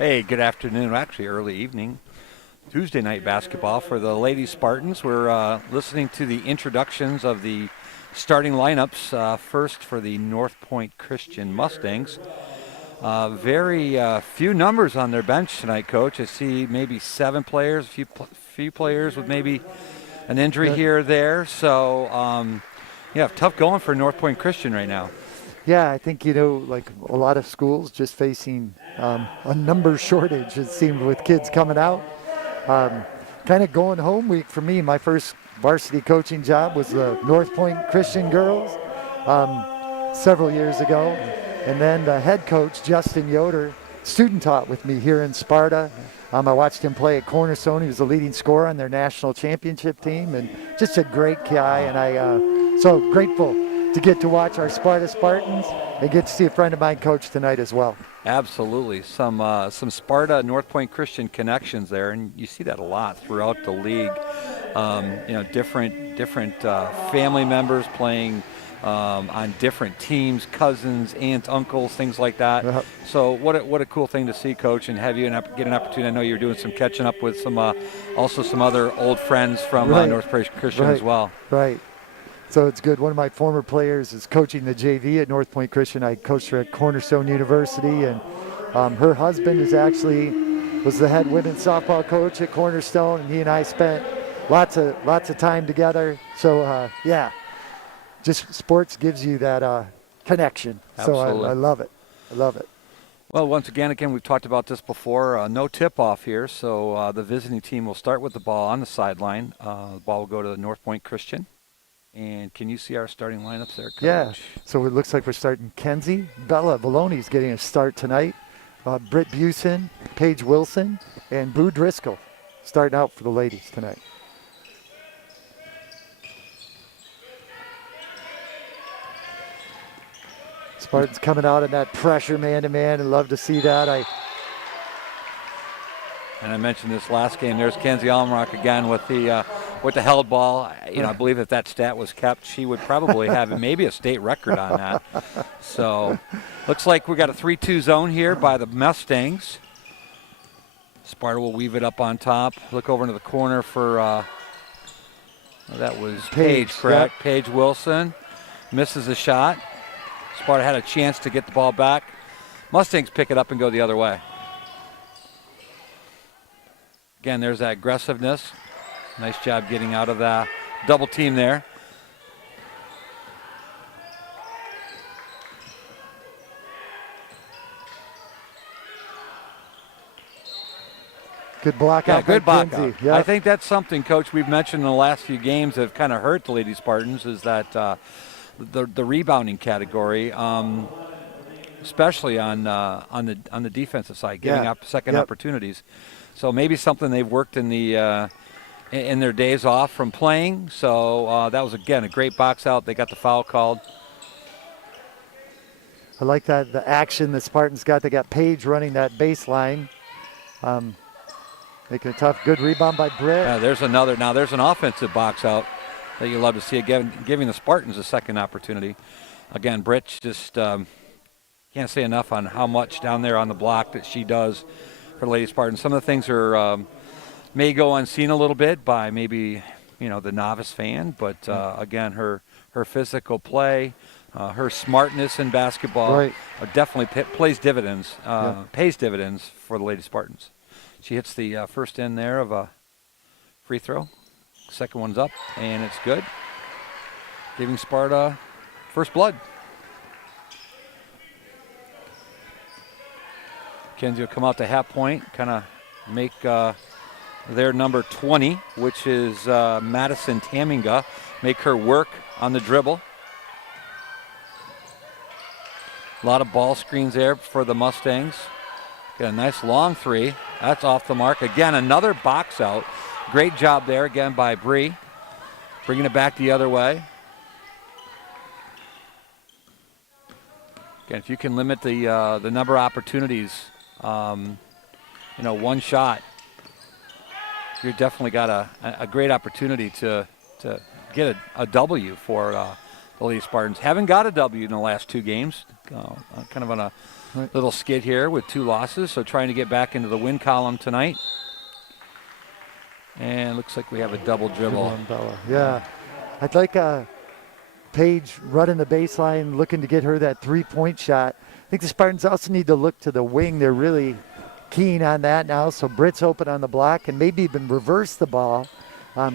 Hey, good afternoon, actually early evening. Tuesday night basketball for the Lady Spartans. We're listening to the introductions of the starting lineups. First for the North Point Christian Mustangs. Very few numbers on their bench tonight, Coach. I see maybe 7 players, few players with maybe an injury here or there. So, yeah, tough going for North Point Christian right now. Yeah, I think, like a lot of schools just facing a number shortage, it seemed, with kids coming out. Kind of going home week for me. My first varsity coaching job was the North Point Christian girls several years ago. And then the head coach, Justin Yoder, student taught with me here in Sparta. I watched him play at Cornerstone. He was the leading scorer on their national championship team, and just a great guy. And I so grateful to get to watch our Sparta Spartans and get to see a friend of mine coach tonight as well. Absolutely. Some Sparta North Point Christian connections there, and you see that a lot throughout the league. Different family members playing on different teams, cousins, aunts, uncles, things like that. So what a cool thing to see, Coach, and have you get an opportunity. I know you're doing some catching up with some also some other old friends from North Point Christian as well. Right. So it's good. One of my former players is coaching the JV at North Point Christian. I coached her at Cornerstone University, and her husband was the head women's softball coach at Cornerstone, and he and I spent lots of time together. So just sports gives you that connection. Absolutely. So I love it. I love it. Well, once again, we've talked about this before. No tip-off here, so the visiting team will start with the ball on the sideline. The ball will go to the North Point Christian. And can you see our starting lineups there, Coach? Yeah, so it looks like we're starting Kenzie. Bella Valoni's getting a start tonight. Britt Busen, Paige Wilson, and Boo Driscoll starting out for the ladies tonight. Spartans coming out in that pressure man-to-man, and love to see that. And I mentioned this last game. There's Kenzie Almarock again with the held ball. I believe if that stat was kept, she would probably have maybe a state record on that. So, looks like we got a 3-2 zone here by the Mustangs. Sparta will weave it up on top. Look over into the corner for that was Paige, correct? Yep. Paige Wilson misses a shot. Sparta had a chance to get the ball back. Mustangs pick it up and go the other way. Again, there's that aggressiveness. Nice job getting out of that double team there. Good block out. Good block out. Yep. I think that's something, Coach, we've mentioned in the last few games that have kind of hurt the Lady Spartans is that the rebounding category, especially on the defensive side, giving up second opportunities. So maybe something they've worked in their days off from playing. So that was, again, a great box out. They got the foul called. I like that, the action the Spartans got. They got Paige running that baseline. Making a tough, good rebound by Britt. Yeah, there's another. Now there's an offensive box out that you love to see, again, giving the Spartans a second opportunity. Again, Britt just can't say enough on how much down there on the block that she does for the Lady Spartans. Some of the things are may go unseen a little bit by maybe the novice fan, but again, her physical play, her smartness in basketball definitely pays dividends for the Lady Spartans. She hits the first end there of a free throw. Second one's up, and it's good, giving Sparta first blood. Kenzie will come out to half point, kind of make their number 20, which is Madison Taminga, make her work on the dribble. A lot of ball screens there for the Mustangs. Got a nice long three. That's off the mark. Again, another box out. Great job there again by Bree, bringing it back the other way. Again, if you can limit the number of opportunities, one shot, you've definitely got a great opportunity to get a W for The Lady Spartans haven't got a W in the last 2 games. Kind of on a little skid here with 2 losses, so trying to get back into the win column tonight. And looks like we have a double dribble. Yeah. I'd like Paige running the baseline, looking to get her that 3-point shot. I think the Spartans also need to look to the wing. They're really keen on that now. So Britt's open on the block and maybe even reverse the ball.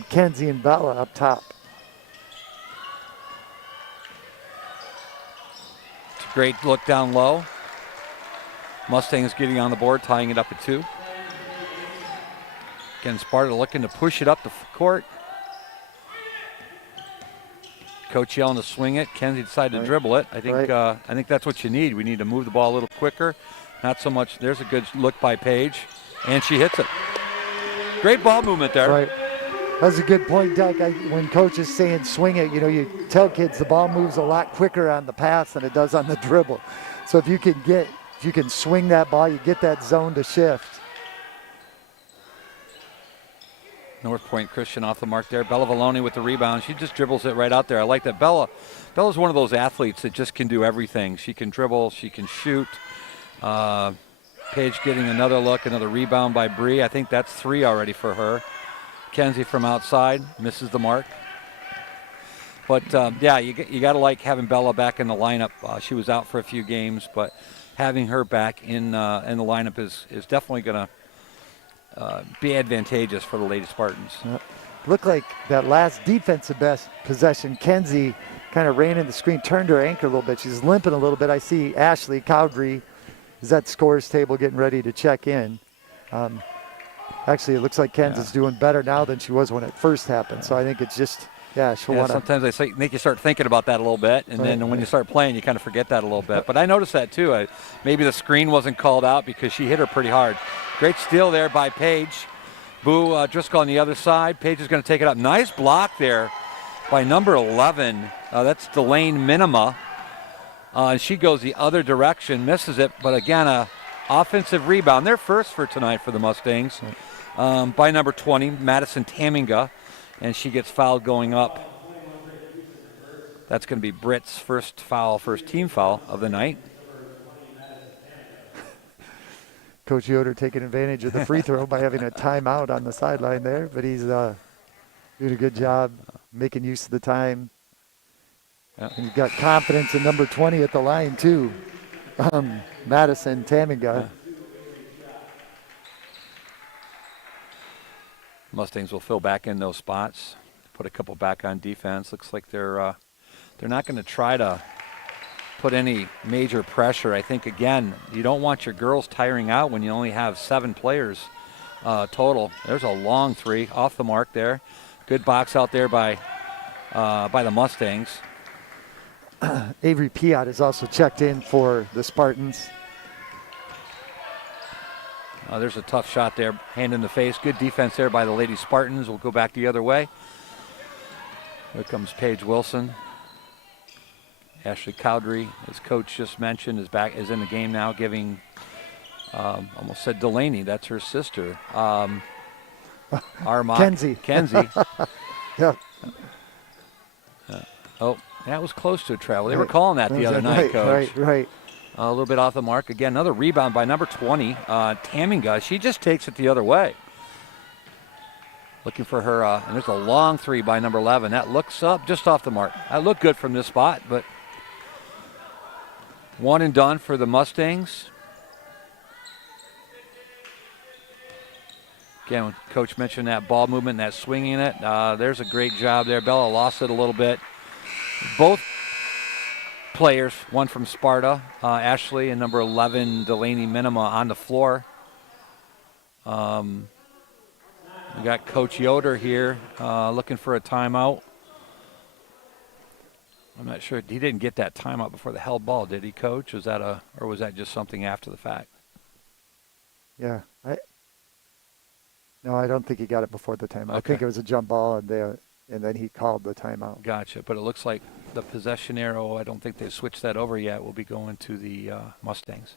Kenzie and Bella up top. It's a great look down low. Mustangs getting on the board, tying it up at 2. Again, Sparta looking to push it up the court. Coach yelling to swing it. Kenzie decided to dribble it. I think that's what you need. We need to move the ball a little quicker. Not so much. There's a good look by Paige, and she hits it. Great ball movement there. Right. That's a good point, Doug. When coach is saying swing it, you tell kids the ball moves a lot quicker on the pass than it does on the dribble. So if you can swing that ball, you get that zone to shift. North Point Christian off the mark there. Bella Valoni with the rebound. She just dribbles it right out there. I like that. Bella's one of those athletes that just can do everything. She can dribble. She can shoot. Paige getting another look, another rebound by Bree. I think that's 3 already for her. Kenzie from outside misses the mark. But, you got to like having Bella back in the lineup. She was out for a few games, but having her back in the lineup is definitely going to be advantageous for the Lady Spartans. Looked like that last defensive best possession, Kenzie kind of ran in the screen, turned her ankle a little bit. She's limping a little bit. I see Ashley Cowdery is at scores table getting ready to check in. Actually, it looks like Kenzie's doing better now than she was when it first happened. So I think it's just, she'll want to. Sometimes they make you start thinking about that a little bit, and then when you start playing, you kind of forget that a little bit. But I noticed that too. Maybe the screen wasn't called out because she hit her pretty hard. Great steal there by Paige. Boo Driscoll on the other side. Paige is going to take it up. Nice block there by number 11. That's Delane Minima. And she goes the other direction, misses it. But again, a offensive rebound. Their first for tonight for the Mustangs by number 20, Madison Taminga. And she gets fouled going up. That's going to be Britt's first team foul of the night. Coach Yoder taking advantage of the free throw by having a timeout on the sideline there, but he's doing a good job making use of the time. And he's got confidence in number 20 at the line too, Madison Taminga. Mustangs will fill back in those spots, put a couple back on defense. Looks like they're not going to try to put any major pressure. I think, again, you don't want your girls tiring out when you only have 7 players total. There's a long 3 off the mark there. Good box out there by the Mustangs. Avery Piat is also checked in for the Spartans. There's a tough shot there, hand in the face. Good defense there by the Lady Spartans. We'll go back the other way. Here comes Paige Wilson. Ashley Cowdery, as Coach just mentioned, is in the game now, giving, almost said Delaney, that's her sister. Kenzie. Yeah. That was close to a travel. They were calling that the other night, Coach. Right. A little bit off the mark. Again, another rebound by number 20, Taminga. She just takes it the other way. Looking for her, and there's a long 3 by number 11. That looks up just off the mark. That looked good from this spot, but one and done for the Mustangs. Again, when Coach mentioned that ball movement, that swinging it. There's a great job there. Bella lost it a little bit. Both players, one from Sparta, Ashley, and number 11, Delaney Minima, on the floor. We got Coach Yoder here looking for a timeout. I'm not sure. He didn't get that timeout before the held ball, did he, Coach? Was that just something after the fact? Yeah. No, I don't think he got it before the timeout. Okay. I think it was a jump ball, and then he called the timeout. Gotcha. But it looks like the possession arrow, I don't think they've switched that over yet, will be going to the Mustangs.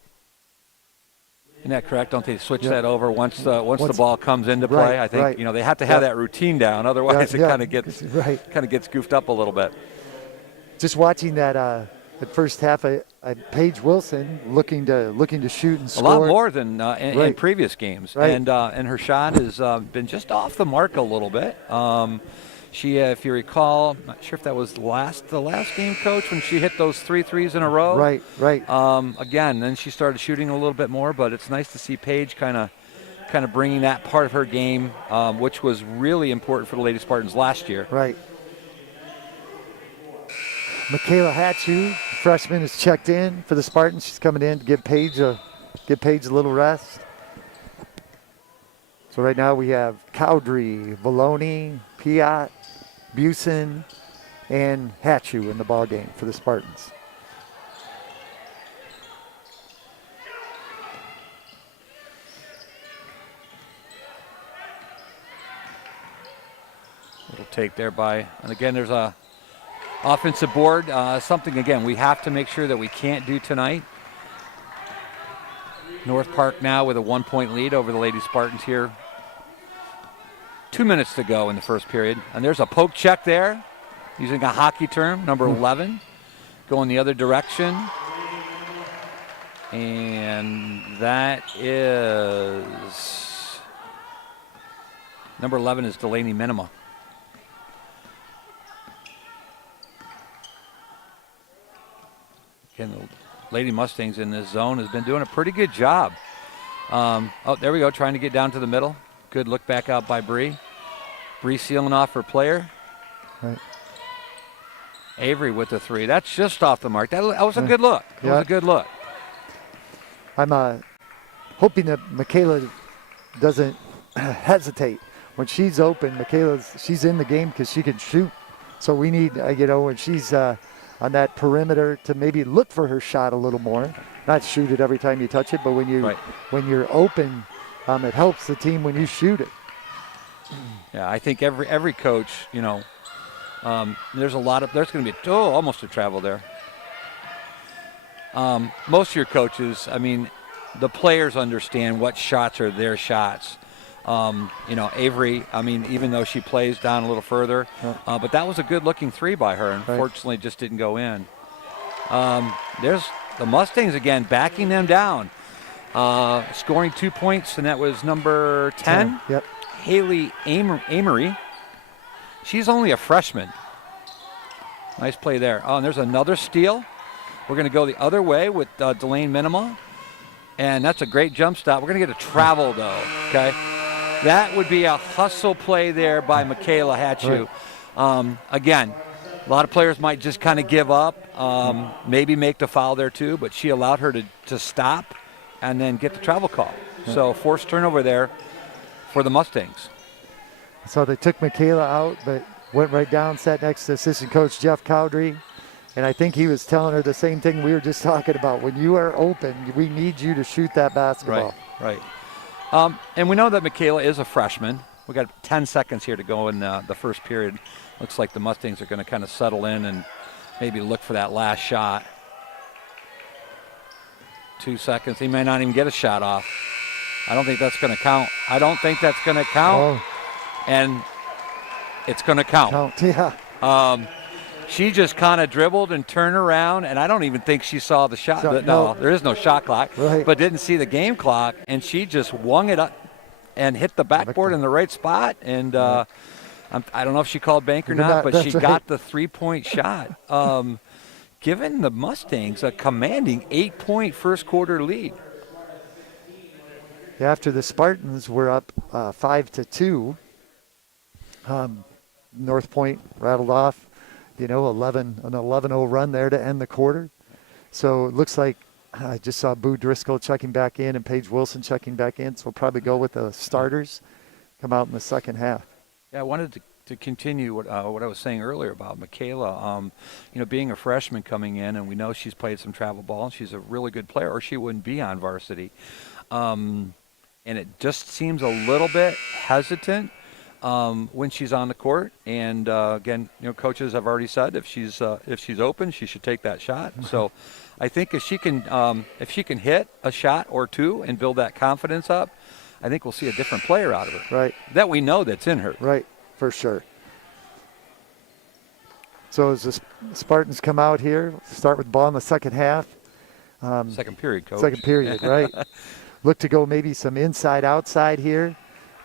Isn't that correct? Don't they switch that over once the ball comes into play? Right, I think right. They have to have that routine down. Otherwise, it kind of gets goofed up a little bit. just watching that first half, Paige Wilson looking to shoot and A score. lot more than in Right. previous games. Right. And her shot has been just off the mark a little bit. She, if you recall, I'm not sure if that was the last game, Coach, when she hit those 3 threes in a row. Right. Again, then she started shooting a little bit more, but it's nice to see Paige kind of bringing that part of her game, which was really important for the Lady Spartans last year. Right. Michaela Hatchu, freshman, is checked in for the Spartans. She's coming in to give Paige a little rest. So right now we have Cowdrey, Valoni, Piat, Busen, and Hatchu in the ball game for the Spartans. Little take there and again, there's a offensive board, something, again, we have to make sure that we can't do tonight. North Park now with a 1-point lead over the Lady Spartans here. 2 minutes to go in the first period. And there's a poke check there, using a hockey term, number 11, going the other direction. And that is, number 11 is Delaney Minima. Again, the Lady Mustangs in this zone has been doing a pretty good job. There we go, trying to get down to the middle. Good look back out by Bree. Bree sealing off her player. Right. Avery with the 3. That's just off the mark. That was a good look. That was a good look. I'm hoping that Michaela doesn't hesitate. When she's open, she's in the game because she can shoot. So we need, when she's on that perimeter, to maybe look for her shot a little more. Not shoot it every time you touch it, but when you're open, it helps the team when you shoot it. Yeah, I think every coach, there's going to be almost a travel there. Most of your coaches, the players understand what shots are their shots. Avery, even though she plays down a little further, but that was a good-looking 3 by her. Unfortunately, just didn't go in. There's the Mustangs again, backing them down, scoring 2 points, and that was number 10. Yep. Haley Amory. She's only a freshman. Nice play there. Oh, and there's another steal. We're going to go the other way with Delane Minima, and that's a great jump stop. We're going to get a travel, though, okay? That would be a hustle play there by Michaela Hatchu. Right. Again, a lot of players might just kind of give up, maybe make the foul there too, but she allowed her to stop and then get the travel call. Yeah. So forced turnover there for the Mustangs. So they took Michaela out, but went right down, sat next to assistant coach Jeff Cowdrey. And I think he was telling her the same thing we were just talking about. When you are open, we need you to shoot that basketball. Right. And we know that Michaela is a freshman. We got 10 seconds here to go in the first period. Looks like the Mustangs are going to kind of settle in and maybe look for that last shot. 2 seconds. He may not even get a shot off. I don't think that's going to count. Oh. And it's going to count. Yeah. She just kind of dribbled and turned around, and I don't even think she saw the shot. No, there is no shot clock, but didn't see the game clock, and she just wung it up and hit the backboard in the right spot. And I don't know if she called bank or not, but she got the 3-point shot, giving the Mustangs a commanding 8-point first quarter lead. After the Spartans were up 5-2, North Point rattled off, an 11-0 run there to end the quarter. So it looks like I just saw Boo Driscoll checking back in and Paige Wilson checking back in. So we'll probably go with the starters, come out in the second half. Yeah, I wanted to continue what I was saying earlier about Michaela. Being a freshman coming in, and we know she's played some travel ball, and she's a really good player, or she wouldn't be on varsity. And it just seems a little bit hesitant when she's on the court. And again, coaches have already said if she's open, she should take that shot. So I think if she can hit a shot or two and build that confidence up, I think we'll see a different player out of her. Right. That we know that's in her. Right, for sure. So as the Spartans come out here, start with ball in the second half. Second period, Coach. Second period, right. Look to go maybe some inside-outside here.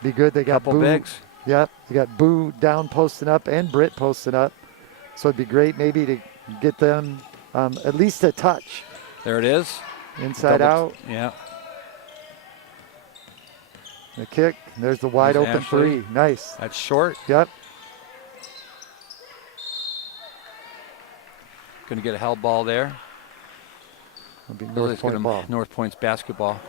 Be good. They got Couple Boo. bigs. Yep. They got Boo down posting up and Britt posting up. So it'd be great maybe to get them at least a touch. There it is. Inside out. Yeah. The kick. There's the wide There's open Ashley. three. Nice. That's short. Yep. Going to get a held ball there. It'll be North Point ball. North Point's basketball.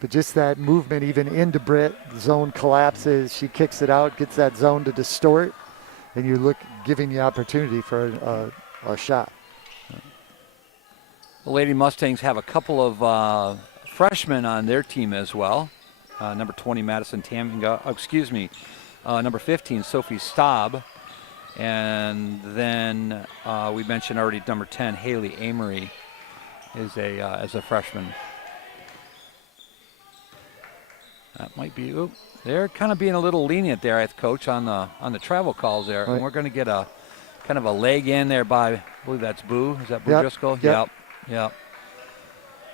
But just that movement even into Britt, the zone collapses, she kicks it out, gets that zone to distort, and you look giving the opportunity for a shot. The Lady Mustangs have a couple of freshmen on their team as well. Number 20, Madison Taminga. Number 15, Sophie Staub. And then we mentioned already number 10, Haley Amory, is as a freshman. That might be. Ooh, they're kind of being a little lenient there, Coach, on the travel calls there. Right. And we're going to get a kind of a leg in there by, I believe that's Boo. Is that Boo Yep. Driscoll? Yep.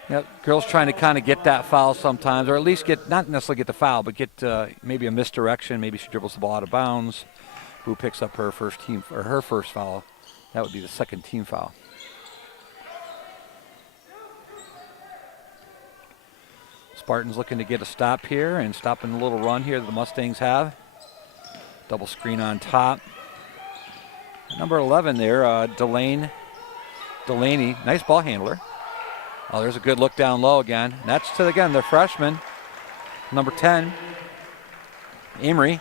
Yep. Girls trying to kind of get that foul sometimes, or at least not necessarily get the foul, but get maybe a misdirection. Maybe she dribbles the ball out of bounds. Boo picks up her first foul. That would be the second team foul. Spartans looking to get a stop here and stopping a little run here that the Mustangs have. Double screen on top. Number 11 there, Delaney. Nice ball handler. Oh, there's a good look down low again. And that's to, again, the freshman. Number 10, Amory.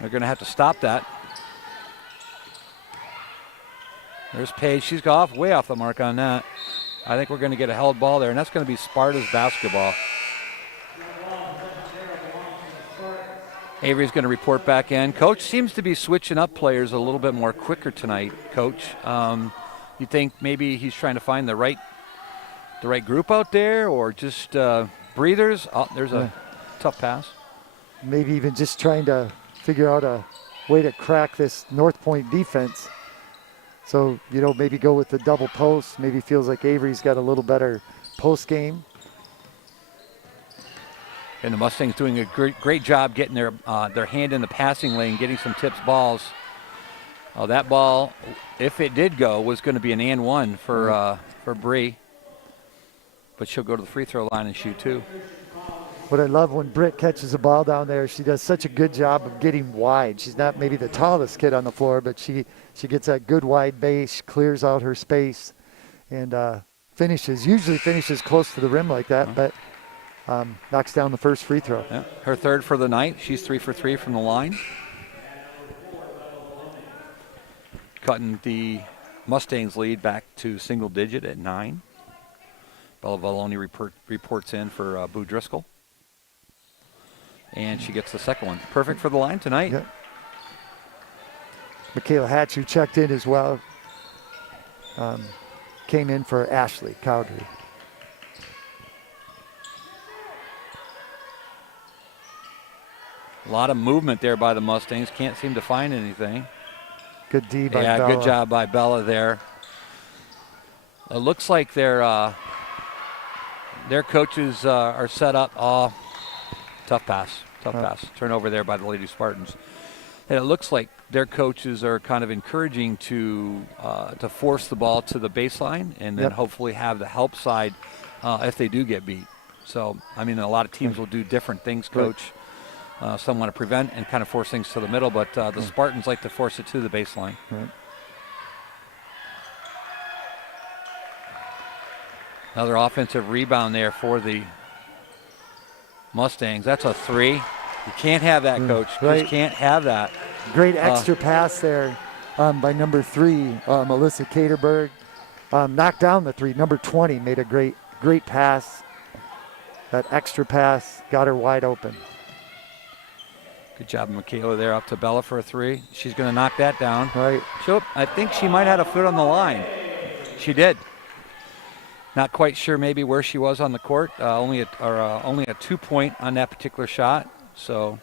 They're going to have to stop that. There's Paige. She's way off the mark on that. I think we're going to get a held ball there, and that's going to be Sparta's basketball. Avery's going to report back in. Coach seems to be switching up players a little bit more quicker tonight, Coach. You think maybe he's trying to find the right group out there, or just breathers? Oh, there's a tough pass. Maybe even just trying to figure out a way to crack this North Point defense. So, maybe go with the double post. Maybe feels like Avery's got a little better post game. And the Mustangs doing a great job getting their hand in the passing lane, getting some tips balls. Oh, that ball, if it did go, was going to be an and one for Bree. But she'll go to the free throw line and shoot two. What I love when Britt catches the ball down there, she does such a good job of getting wide. She's not maybe the tallest kid on the floor, but she gets that good wide base, clears out her space, and usually finishes close to the rim like that, but knocks down the first free throw. Yeah. Her third for the night. She's 3 for 3 from the line. Cutting the Mustangs lead back to single digit at 9. Bella Valoni reports in for Boo Driscoll. And she gets the second one. Perfect for the line tonight. Yep. Michaela Hatch, who checked in as well, came in for Ashley Cowdery. A lot of movement there by the Mustangs. Can't seem to find anything. Good D by Bella. Yeah, good job by Bella there. It looks like their coaches are set up. Oh, tough pass. Turnover there by the Lady Spartans. And it looks like their coaches are kind of encouraging to force the ball to the baseline and then hopefully have the help side if they do get beat. So, I mean, a lot of teams will do different things, Coach. Some want to prevent and kind of force things to the middle, but the Spartans like to force it to the baseline. Right. Another offensive rebound there for the Mustangs. That's a three. You can't have that, Coach. Right. You can't have that. Great extra pass there by number 3, Melissa Caterberg. Knocked down the three. Number 20 made a great pass. That extra pass got her wide open. Good job, Michaela, there up to Bella for a three. She's going to knock that down. Right. I think she might have had a foot on the line. She did. Not quite sure maybe where she was on the court. Only a 2-point on that particular shot. So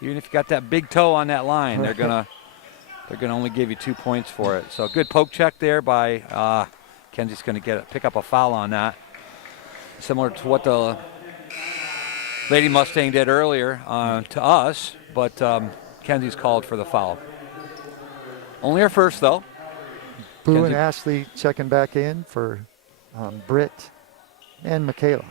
even if you got that big toe on that line, they're going to they're going to only give you 2 points for it. So good poke check there by Kenzie's going to pick up a foul on that. Similar to what the Lady Mustang did earlier to us, but Kenzie's called for the foul. Only her first, though. Boo Kenzie. and Ashley checking back in for Britt and Michaela.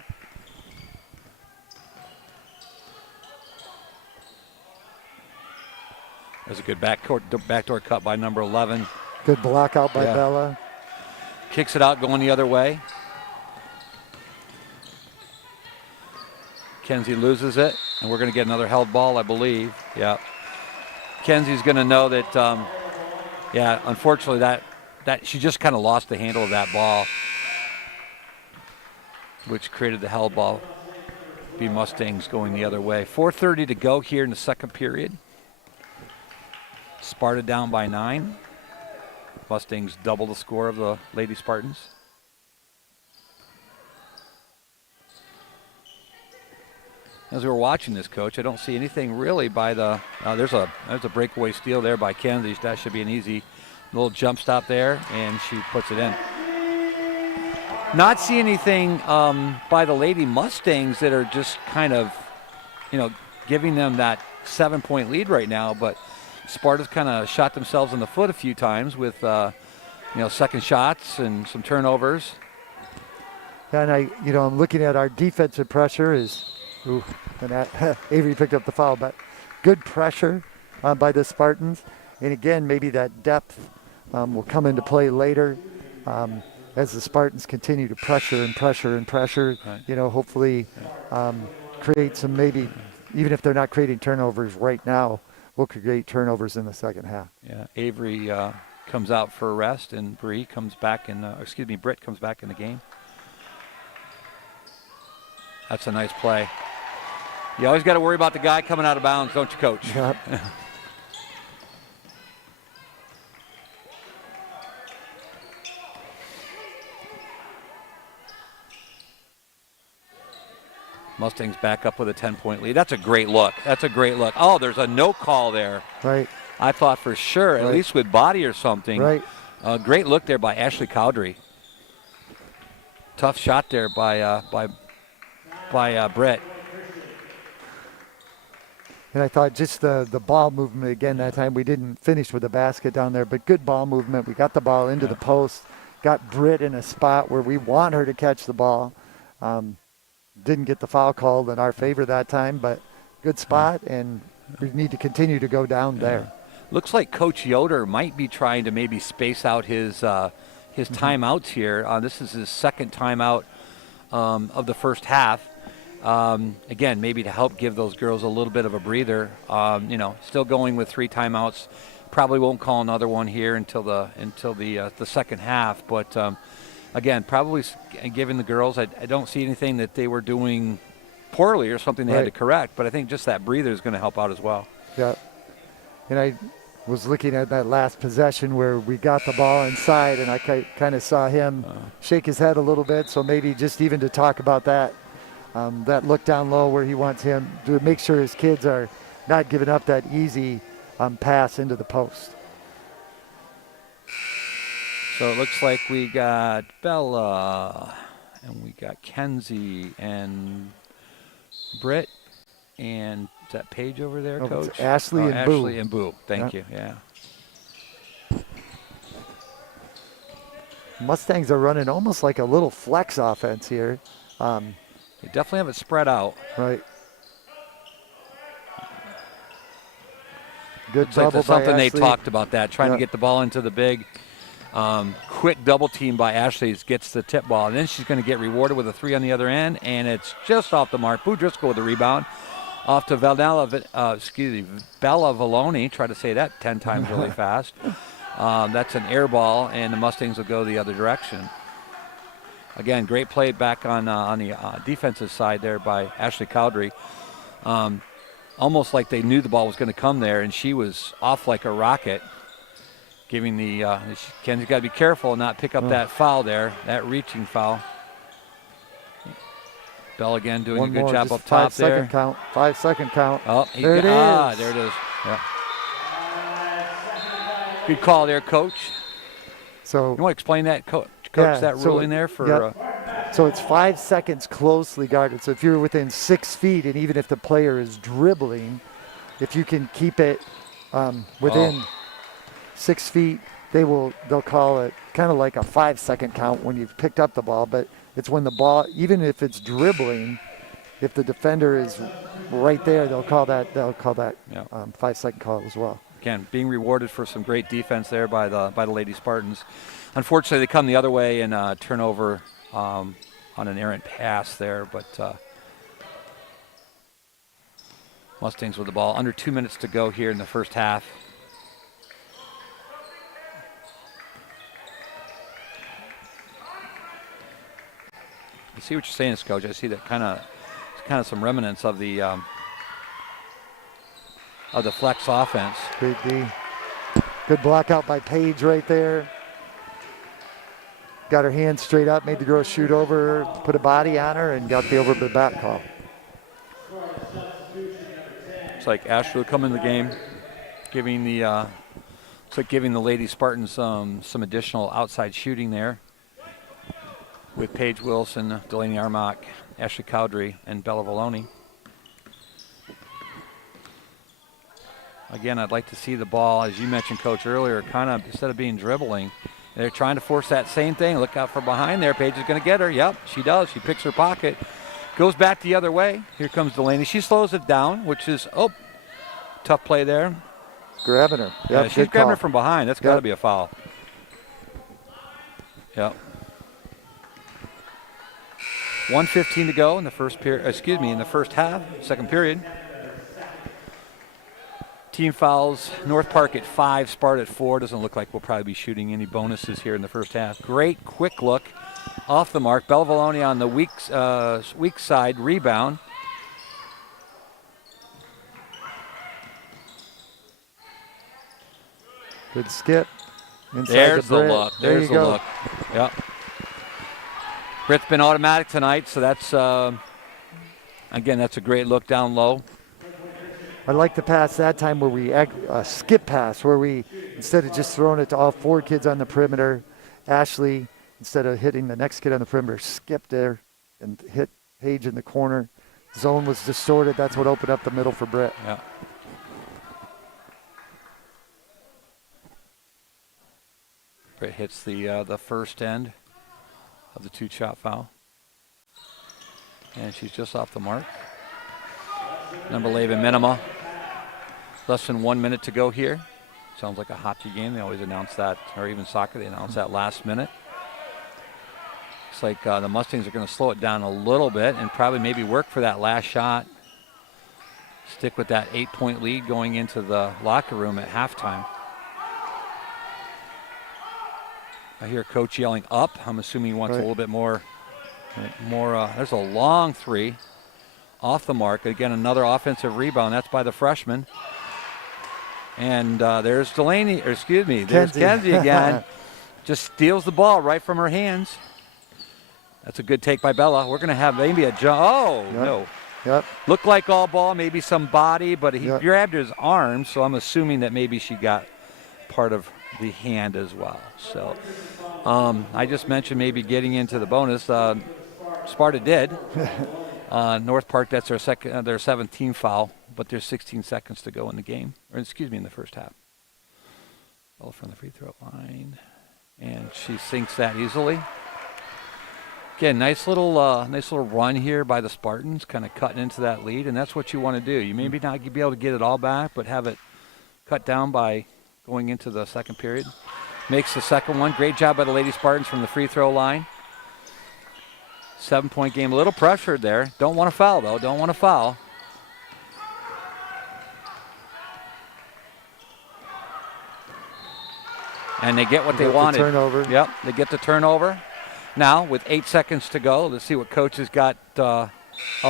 There's a good backdoor cut by number 11. Good block out by Bella. Kicks it out going the other way. Kenzie loses it, and we're going to get another held ball, I believe. Yeah. Kenzie's going to know that, unfortunately that she just kind of lost the handle of that ball, which created the held ball. Be Mustangs going the other way. 4:30 to go here in the second period. Sparta down by 9. Mustangs double the score of the Lady Spartans. As we were watching this, Coach, I don't see anything really by the. There's a breakaway steal there by Kenzie. That should be an easy little jump stop there, and she puts it in. Not see anything by the Lady Mustangs that are just kind of, giving them that 7-point lead right now. But Sparta's kind of shot themselves in the foot a few times with, second shots and some turnovers. And I'm looking at our defensive pressure is. Ooh, and Avery picked up the foul, but good pressure by the Spartans. And again, maybe that depth will come into play later as the Spartans continue to pressure and pressure and pressure. Right. Hopefully create some maybe, even if they're not creating turnovers right now, we'll create turnovers in the second half. Yeah, Avery comes out for a rest, and Britt comes back in the game. That's a nice play. You always got to worry about the guy coming out of bounds, don't you, Coach? Yep. Mustangs back up with a 10-point lead. That's a great look. Oh, there's a no call there. Right. I thought for sure, at least with body or something. Right. Great look there by Ashley Cowdery. Tough shot there by Britt. And I thought just the ball movement, again, that time we didn't finish with the basket down there, but good ball movement. We got the ball into the post, got Britt in a spot where we want her to catch the ball. Didn't get the foul called in our favor that time, but good spot, and we need to continue to go down there. Looks like Coach Yoder might be trying to maybe space out his timeouts here. This is his second timeout of the first half. Again, maybe to help give those girls a little bit of a breather. Still going with 3 timeouts. Probably won't call another one here until the second half. But again, probably giving the girls. I don't see anything that they were doing poorly or something they had to correct. But I think just that breather is going to help out as well. Yeah. And I was looking at that last possession where we got the ball inside, and I kind of saw him shake his head a little bit. So maybe just even to talk about that. That look down low where he wants him to make sure his kids are not giving up that easy pass into the post. So it looks like we got Bella, and we got Kenzie and Britt, and is that Paige over there, Coach? It's Ashley and Boo. Ashley and Boo. Thank you. Yeah. Mustangs are running almost like a little flex offense here. They definitely have it spread out. Right. Good Looks like double that's by something Ashley. they talked about that, trying to get the ball into the big. Quick double team by Ashley gets the tip ball, and then she's going to get rewarded with a 3 on the other end, and it's just off the mark. Boo Driscoll with the rebound. Off to Bella Valoni. Try to say that 10 times really fast. That's an air ball, and the Mustangs will go the other direction. Again, great play back on the defensive side there by Ashley Cowdery. Almost like they knew the ball was going to come there, and she was off like a rocket, giving the Kenzie's got to be careful and not pick up that foul there, that reaching foul. Bell again doing a good job up top there. 5 second count. Oh, there it is. There it is. Yeah. Good call there, Coach. So You want to explain that, Coach, yeah, that so ruling there for? So it's 5 seconds closely guarded. So if you're within 6 feet, and even if the player is dribbling, if you can keep it within 6 feet, they'll call it kind of like a 5-second count when you've picked up the ball. But it's when the ball, even if it's dribbling, if the defender is right there, they'll call that 5-second call as well. Again, being rewarded for some great defense there by the Lady Spartans. Unfortunately, they come the other way and turnover on an errant pass there, but Mustangs with the ball. Under 2 minutes to go here in the first half. I see what you're saying, Coach. I see that kind of some remnants of the flex offense. Great D. Good block out by Paige right there. Got her hands straight up, made the girl shoot over, put a body on her, and got the over the back call. It's like Ashley will come in the game, giving the Lady Spartans some additional outside shooting there with Paige Wilson, Delaney Armock, Ashley Cowdrey, and Bella Valoni. Again, I'd like to see the ball, as you mentioned, Coach, earlier, kind of instead of being dribbling, they're trying to force that same thing. Look out for behind there. Paige is going to get her. Yep, she does. She picks her pocket. Goes back the other way. Here comes Delaney. She slows it down, which is, tough play there. Grabbing her. Yep, yeah, she's grabbing her from behind. That's got to be a foul. Yep. 1:15 to go in the first in the first half, second period. Team fouls, North Park at 5, Spartan at 4. Doesn't look like we'll probably be shooting any bonuses here in the first half. Great quick look off the mark. Bella Valoni on the weak side rebound. Good skip. Inside There's the Britt. look. There There's you the go. look. Yep. Britt's been automatic tonight, so that's, again, that's a great look down low. I like the pass that time where we skip pass, where we, instead of just throwing it to all 4 kids on the perimeter, Ashley, instead of hitting the next kid on the perimeter, skipped there and hit Paige in the corner. Zone was distorted. That's what opened up the middle for Britt. Yeah. Britt hits the first end of the 2-shot foul. And she's just off the mark. Number 11 Minima. Less than 1 minute to go here. Sounds like a hockey game. They always announce that, or even soccer, they announce that last minute. Looks like the Mustangs are going to slow it down a little bit and probably maybe work for that last shot. Stick with that 8-point lead going into the locker room at halftime. I hear Coach yelling up. I'm assuming he wants a little bit more. There's a long 3 off the mark. Again, another offensive rebound. That's by the freshman. And there's Delaney, or excuse me, there's Kenzie again. Just steals the ball right from her hands. That's a good take by Bella. We're going to have maybe a jump. Oh, Yep. no. Yep. Looked like all ball, maybe some body, but he grabbed his arm, so I'm assuming that maybe she got part of the hand as well. So I just mentioned maybe getting into the bonus. Sparta did. North Park, that's their 17th foul, but there's 16 seconds to go in the game, or excuse me, in the first half. Ball from the free throw line, and she sinks that easily. Again, nice little run here by the Spartans, kind of cutting into that lead, and that's what you want to do. You maybe not be able to get it all back, but have it cut down by going into the second period. Makes the second one. Great job by the Lady Spartans from the free throw line. 7-point game, a little pressured there. Don't want to foul, though. Don't want to foul. And they get what they wanted. Turnover. Yep, they get the turnover. Now, with 8 seconds to go, let's see what Coach has got up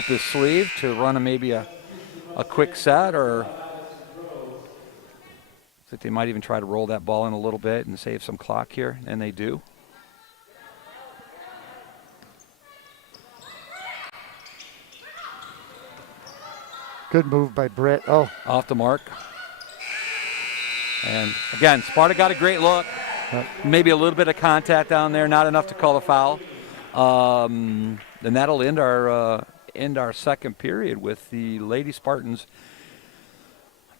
his sleeve to run maybe a quick set, or I think they might even try to roll that ball in a little bit and save some clock here, and they do. Good move by Britt. Oh. Off the mark. And again, Sparta got a great look. Maybe a little bit of contact down there, not enough to call a foul. And that'll end our second period with the Lady Spartans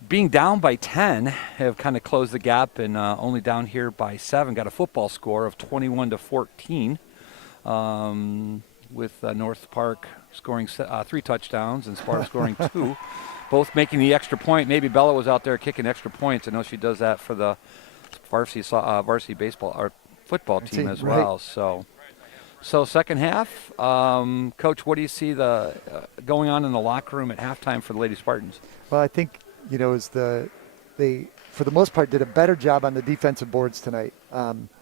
being down by 10, have kind of closed the gap and only down here by 7. Got a football score of 21-14, with North Park scoring 3 touchdowns and Sparta scoring 2, both making the extra point. Maybe Bella was out there kicking extra points. I know she does that for the varsity baseball or football team as well. So second half, Coach, what do you see going on in the locker room at halftime for the Lady Spartans? Well, I think, they, for the most part, did a better job on the defensive boards tonight.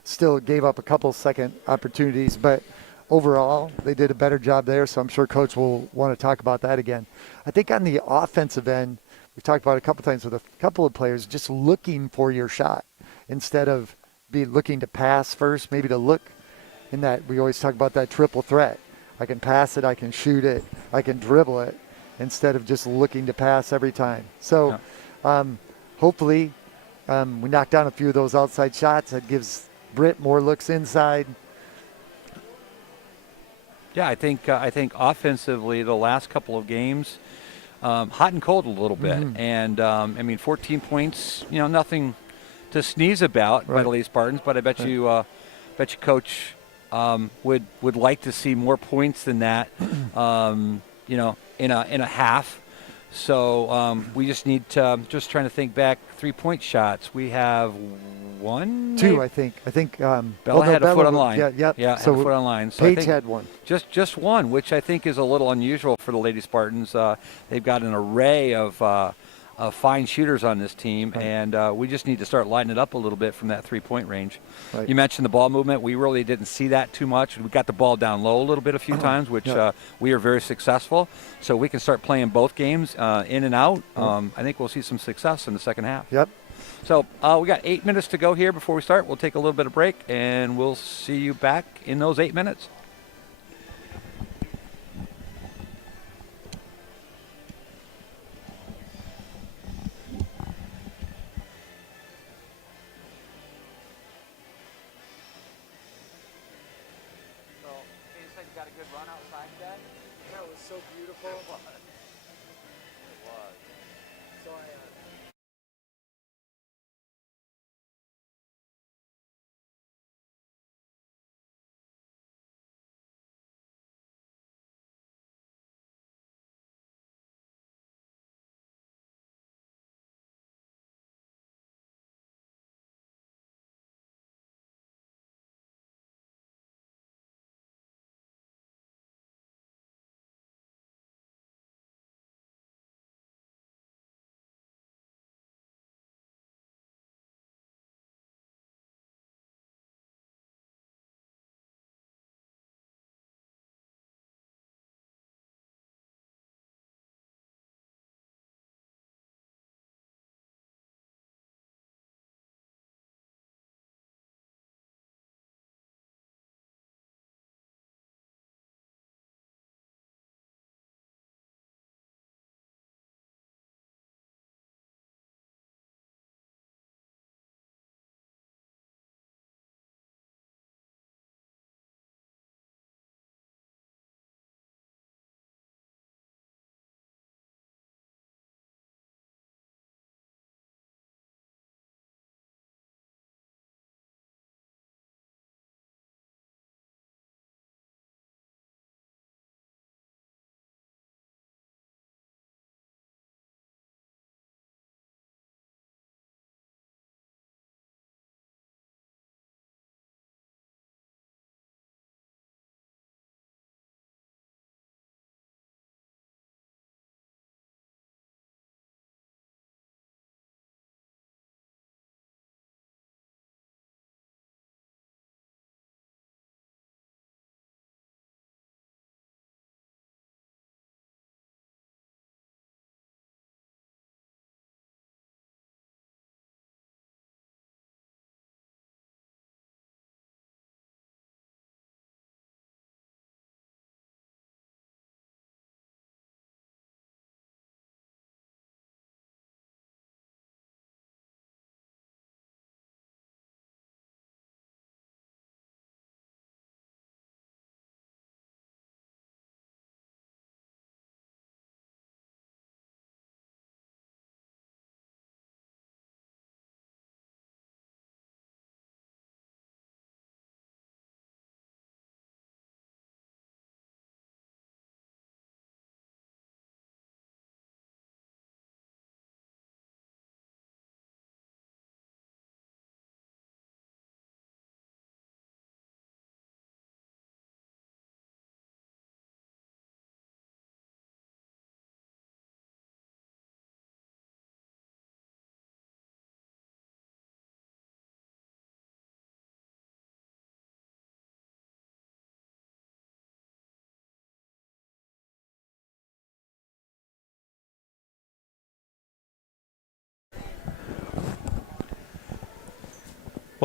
Still gave up a couple second opportunities, but overall, they did a better job there, so I'm sure Coach will want to talk about that again. I think on the offensive end, we've talked about it a couple times with a couple of players, just looking for your shot instead of looking to pass first, maybe to look in that. We always talk about that triple threat. I can pass it, I can shoot it, I can dribble it, instead of just looking to pass every time. So hopefully we knock down a few of those outside shots. That gives Britt more looks inside. Yeah, I think offensively the last couple of games, hot and cold a little bit. And 14 points, nothing to sneeze about by the Lady Spartans, but I bet you Coach would like to see more points than that. In a half. So we just need to, just trying to think back, 3-point shots. We have one? Two, I think. Bella had a foot on line. Yeah, had a foot on line. So Paige had one. Just one, which I think is a little unusual for the Lady Spartans. They've got an array of fine shooters on this team, and we just need to start lighting it up a little bit from that 3-point range. Right. You mentioned the ball movement. We really didn't see that too much. We got the ball down low a little bit a few times, which we are very successful. So we can start playing both games in and out. I think we'll see some success in the second half. Yep. So we got 8 minutes to go here before we start. We'll take a little bit of break, and we'll see you back in those 8 minutes. Got a good run outside today? That was so beautiful. It was. So I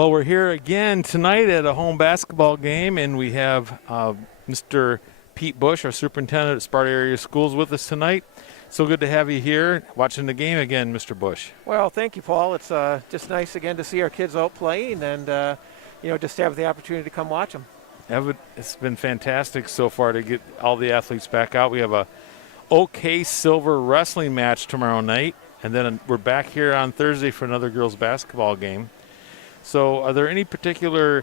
Well, we're here again tonight at a home basketball game, and we have Mr. Pete Bush, our superintendent at Sparta Area Schools, with us tonight. So good to have you here watching the game again, Mr. Bush. Well, thank you, Paul. It's just nice again to see our kids out playing and, just to have the opportunity to come watch them. It's been fantastic so far to get all the athletes back out. We have a OK Silver wrestling match tomorrow night, and then we're back here on Thursday for another girls basketball game. So are there any particular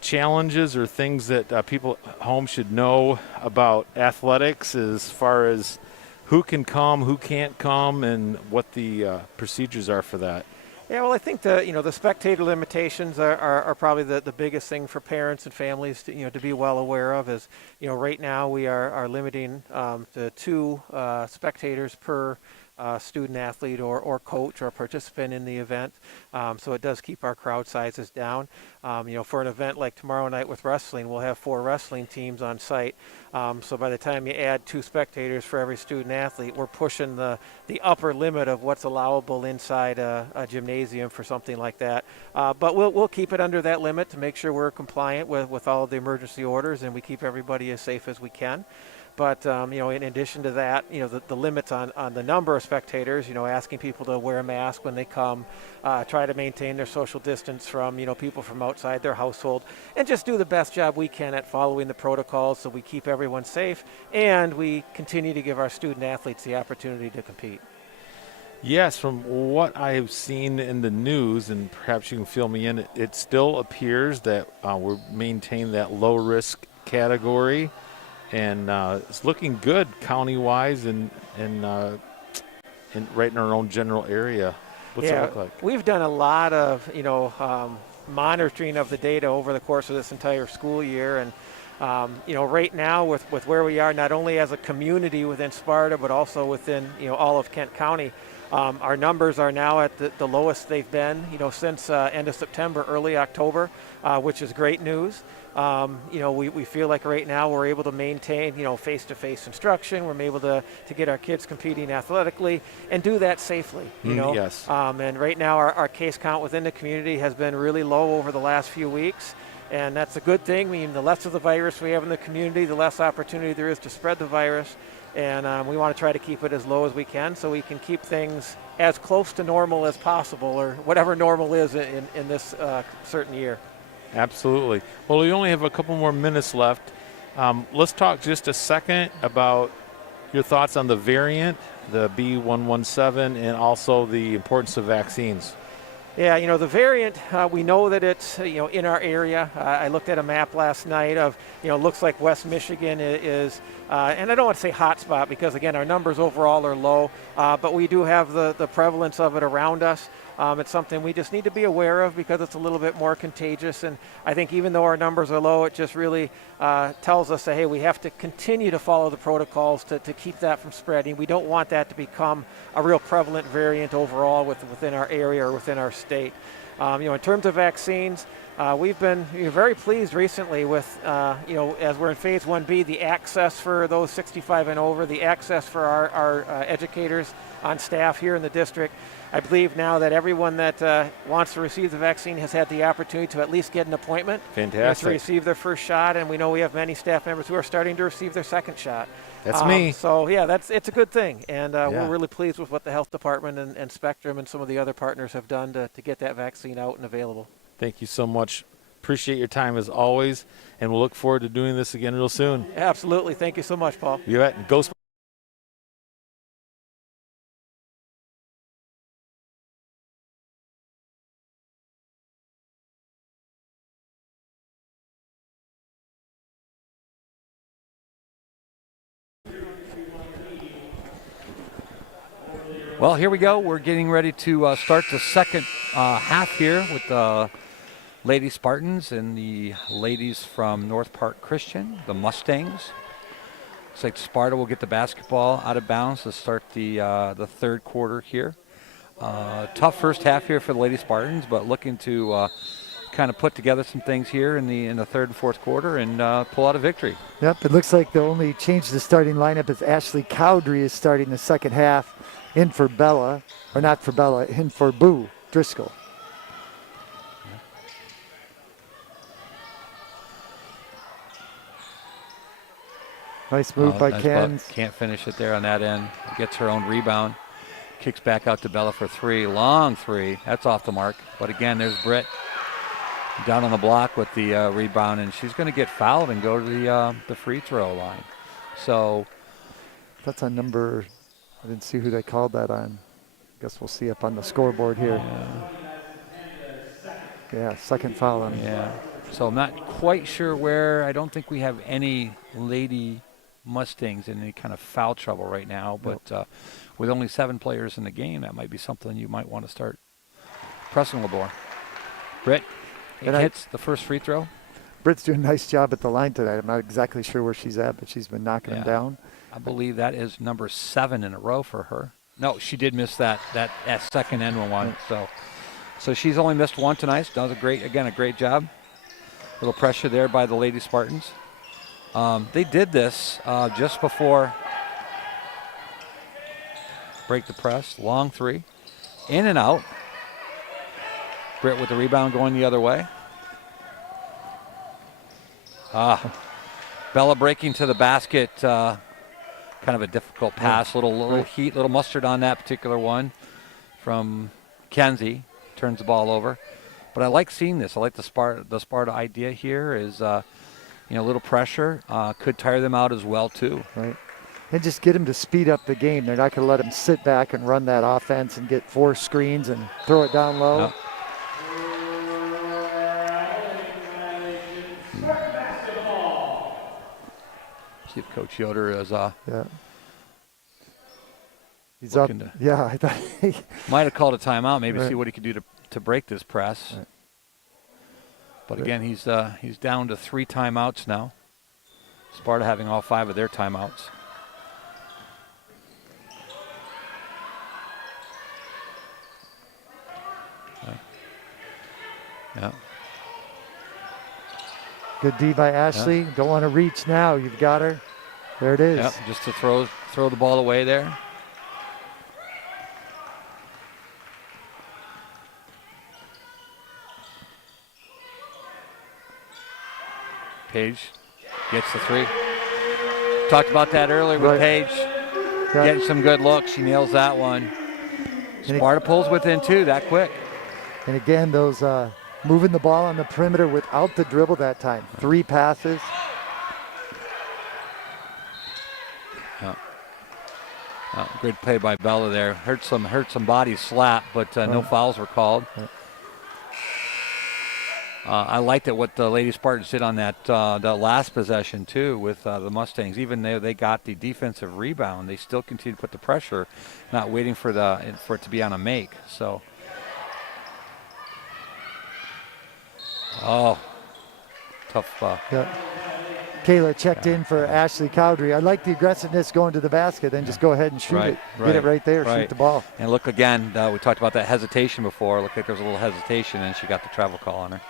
challenges or things that people at home should know about athletics as far as who can come, who can't come, and what the procedures are for that? Yeah, well, I think the spectator limitations are probably the biggest thing for parents and families to be well aware of. Is right now we are limiting to 2 spectators per student athlete or coach or participant in the event. So it does keep our crowd sizes down. For an event like tomorrow night with wrestling, we'll have 4 wrestling teams on site. So by the time you add 2 spectators for every student athlete, we're pushing the upper limit of what's allowable inside a gymnasium for something like that. But we'll keep it under that limit to make sure we're compliant with all of the emergency orders and we keep everybody as safe as we can. But, in addition to that, the limits on the number of spectators, asking people to wear a mask when they come, try to maintain their social distance from, people from outside their household, and just do the best job we can at following the protocols so we keep everyone safe and we continue to give our student athletes the opportunity to compete. Yes, from what I have seen in the news, and perhaps you can fill me in, it still appears that we're maintaining that low-risk category. And it's looking good county-wise and right in our own general area. What's it look like? We've done a lot of, monitoring of the data over the course of this entire school year. And, right now with where we are, not only as a community within Sparta, but also within, all of Kent County, our numbers are now at the lowest they've been, since end of September, early October, which is great news. We feel like right now we're able to maintain, face-to-face instruction. We're able to get our kids competing athletically and do that safely, Yes. And right now our case count within the community has been really low over the last few weeks. And that's a good thing. I mean, the less of the virus we have in the community, the less opportunity there is to spread the virus. And we want to try to keep it as low as we can so we can keep things as close to normal as possible, or whatever normal is in this certain year. Absolutely. Well, we only have a couple more minutes left. Let's talk just a second about your thoughts on the variant, the B117, and also the importance of vaccines. Yeah, the variant, we know that it's, in our area. I looked at a map last night of, looks like West Michigan is, and I don't want to say hotspot because, again, our numbers overall are low, but we do have the prevalence of it around us. It's something we just need to be aware of because it's a little bit more contagious. And I think even though our numbers are low, it just really tells us that, hey, we have to continue to follow the protocols to keep that from spreading. We don't want that to become a real prevalent variant overall within our area or within our state. In terms of vaccines, we've been very pleased recently with, as we're in phase 1B, the access for those 65 and over, the access for our educators on staff here in the district. I believe now that everyone that wants to receive the vaccine has had the opportunity to at least get an appointment. Fantastic. To receive their first shot, and we know we have many staff members who are starting to receive their second shot. That's me. So, yeah, it's a good thing, and we're really pleased with what the health department and Spectrum and some of the other partners have done to get that vaccine out and available. Thank you so much. Appreciate your time as always, and we'll look forward to doing this again real soon. Absolutely. Thank you so much, Paul. You bet. Go Spartans. Well, here we go. We're getting ready to start the second half here with the Lady Spartans and the ladies from North Park Christian, the Mustangs. Looks like Sparta will get the basketball out of bounds to start the third quarter here. Tough first half here for the Lady Spartans, but looking to kind of put together some things here in the third and fourth quarter and pull out a victory. Yep, it looks like the only change to the starting lineup is Ashley Cowdery is starting the second half. In for Bella, or not for Bella, in for Boo Driscoll. Nice move by Nice Kens. can't finish it there on that end. Gets her own rebound. Kicks back out to Bella for three. Long three. That's off the mark. But again, there's Britt down on the block with the rebound, and she's going to get fouled and go to the free throw line. So that's on number, I didn't see who they called that on. Guess we'll see up on the scoreboard here. Yeah, second foul on. Yeah. So I'm not quite sure where. I don't think we have any Lady Mustangs in any kind of foul trouble right now. But with only 7 players in the game, that might be something you might want to start pressing a little more. Britt hits the first free throw. Britt's doing a nice job at the line tonight. I'm not exactly sure where she's at, but she's been knocking them down. I believe that is number 7 in a row for her. No, she did miss that second end one. So she's only missed one tonight. Does a great job. A little pressure there by the Lady Spartans. They did this just before break the press. Long three. In and out. Britt with the rebound going the other way. Bella breaking to the basket. Kind of a difficult pass. Little heat, little mustard on that particular one from Kenzie. Turns the ball over. But I like seeing this. I like the Sparta idea here is, a little pressure could tire them out as well too. Right. And just get them to speed up the game. They're not going to let them sit back and run that offense and get 4 screens and throw it down low. Yep. See if Coach Yoder is he's up. Yeah, I thought he might have called a timeout. Maybe see what he could do to break this press. Right. But again, he's down to 3 timeouts now. Sparta having all 5 of their timeouts. Yeah. Good D by Ashley. Yeah. Don't want to reach now. You've got her. There it is. Yep, just to throw the ball away there. Paige gets the 3. Talked about that earlier with Paige. Getting some good looks. She nails that one. Sparta pulls within 2 that quick. And again, those moving the ball on the perimeter without the dribble that time. 3 passes. Good play by Bella there. Hurt some bodies slap, but no fouls were called. I liked it what the Lady Spartans did on that last possession too with the Mustangs. Even though they got the defensive rebound, they still continued to put the pressure, not waiting for it to be on a make. So, tough. Kayla checked in for Ashley Cowdery. I like the aggressiveness going to the basket and just go ahead and shoot it. Get it right there, shoot the ball. And look again, we talked about that hesitation before. Looked like there was a little hesitation and she got the travel call on her.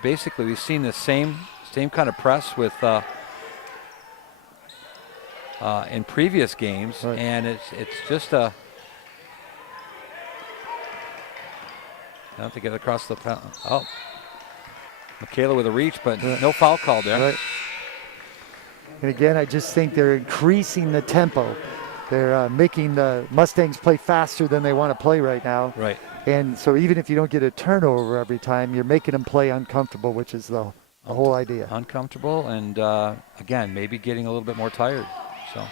Basically, we've seen the same kind of press with in previous games, and it's just a. I have to get across the. Michaela with a reach, but no foul called there. Right. And again, I just think they're increasing the tempo. They're making the Mustangs play faster than they want to play right now. Right. And so even if you don't get a turnover every time, you're making them play uncomfortable, which is the whole idea. Uncomfortable, and again, maybe getting a little bit more tired. So.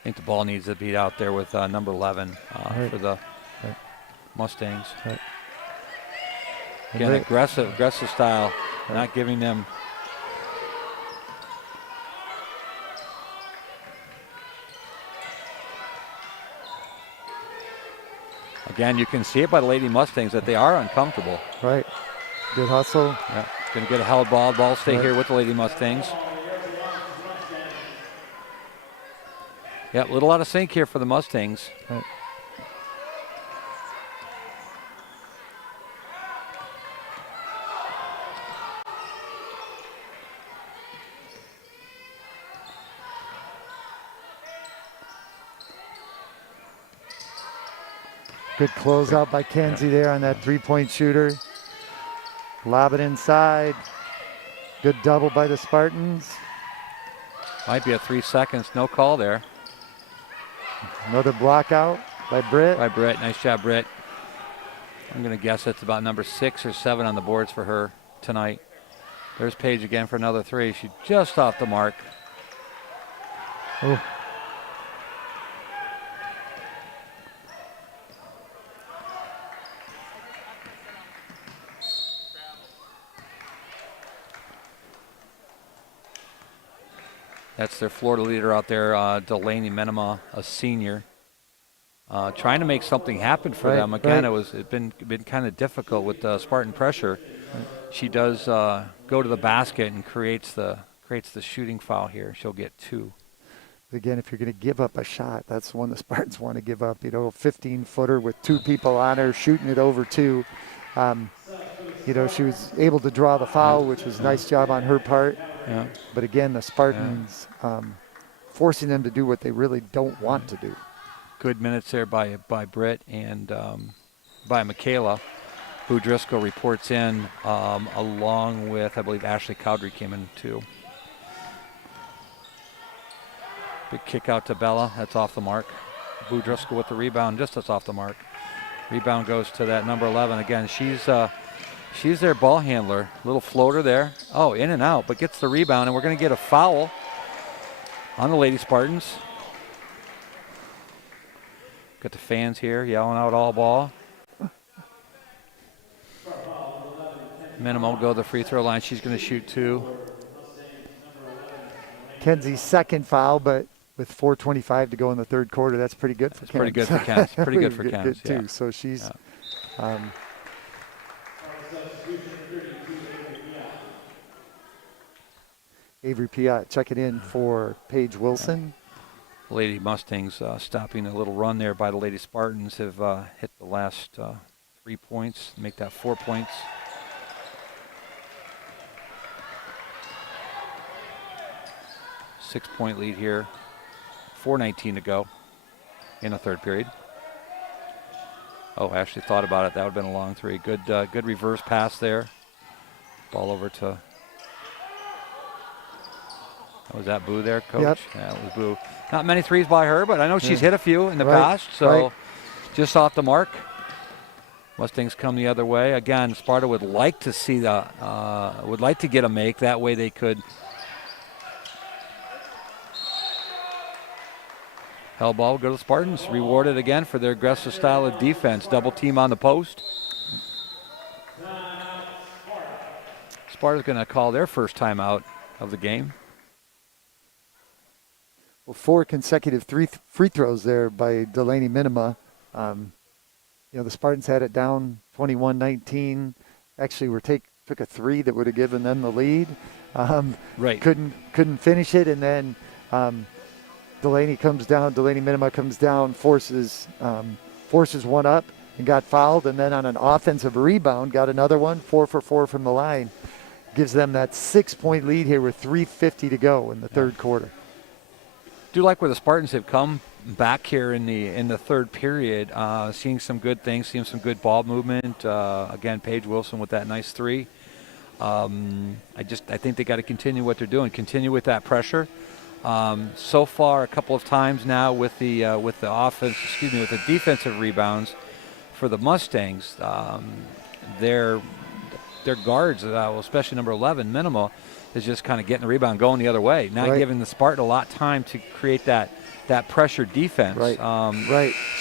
I think the ball needs to be out there with number 11 for the Mustangs. Right. Again, aggressive style, not giving them. Again, you can see it by the Lady Mustangs that they are uncomfortable. Right. Good hustle. Yeah. Going to get a held ball. Ball stay here with the Lady Mustangs. Yeah, a little out of sync here for the Mustangs. Right. Good closeout by Kenzie there on that three-point shooter. Lob it inside. Good double by the Spartans. Might be a 3 seconds, no call there. Another block out by Britt. By Britt, nice job, Britt. I'm going to guess it's about number 6 or 7 on the boards for her tonight. There's Paige again for another 3. She's just off the mark. Oh. That's their Florida leader out there, Delaney Menema, a senior. Trying to make something happen for them. Again, it's been kind of difficult with Spartan pressure. She does go to the basket and creates the shooting foul here. She'll get 2. Again, if you're going to give up a shot, that's the one the Spartans want to give up. You know, a 15-footer with 2 people on her, shooting it over 2. You know, she was able to draw the foul, which was a nice job on her part. Yeah. But again, the Spartans forcing them to do what they really don't want to do. Good minutes there by Britt and by Michaela. Boo Driscoll reports in along with, I believe, Ashley Cowdery came in too. Big kick out to Bella. That's off the mark. Boo Driscoll with the rebound, just that's off the mark. Rebound goes to that number 11. Again, she's their ball handler. Little floater there. Oh, in and out, but gets the rebound, and we're going to get a foul on the Lady Spartans. Got the fans here yelling out all ball. Minimum will go to the free throw line. She's going to shoot 2. Kenzie's second foul, but with 4:25 to go in the third quarter, that's pretty good for Kenz. Pretty good for Kenz. Pretty good for Kenz, too. yeah. So she's Avery Piat checking in for Paige Wilson. Lady Mustangs stopping a little run there by the Lady Spartans have hit the last 3 points, make that 4 points. Six-point lead here. 4:19 to go in the third period. Oh, Ashley thought about it. That would have been a long 3. Good reverse pass there. Ball over to. Was that Boo there, Coach? Yep. Yeah, it was Boo. Not many threes by her, but I know she's hit a few in the past, so just off the mark. Mustangs come the other way. Again, Sparta would like to see would like to get a make. That way they could. Hell ball will go to the Spartans. Rewarded again for their aggressive style of defense. Double team on the post. Sparta's going to call their first timeout of the game. Well, 4 consecutive free throws there by Delaney Minima. You know, the Spartans had it down 21-19. Actually, took a 3 that would have given them the lead. Couldn't finish it, and then Delaney Minima comes down, forces one up and got fouled, and then on an offensive rebound got another one, 4 for 4 from the line. Gives them that 6-point lead here with 3:50 to go in the third quarter. Do like where the Spartans have come back here in the third period, seeing some good things, seeing some good ball movement. Again, Paige Wilson with that nice 3. I think they got to continue what they're doing, continue with that pressure. So far, a couple of times now with the offense, with the defensive rebounds for the Mustangs, their guards, especially number 11, Minima, is just kind of getting the rebound going the other way, not giving the Spartan a lot of time to create that pressure defense.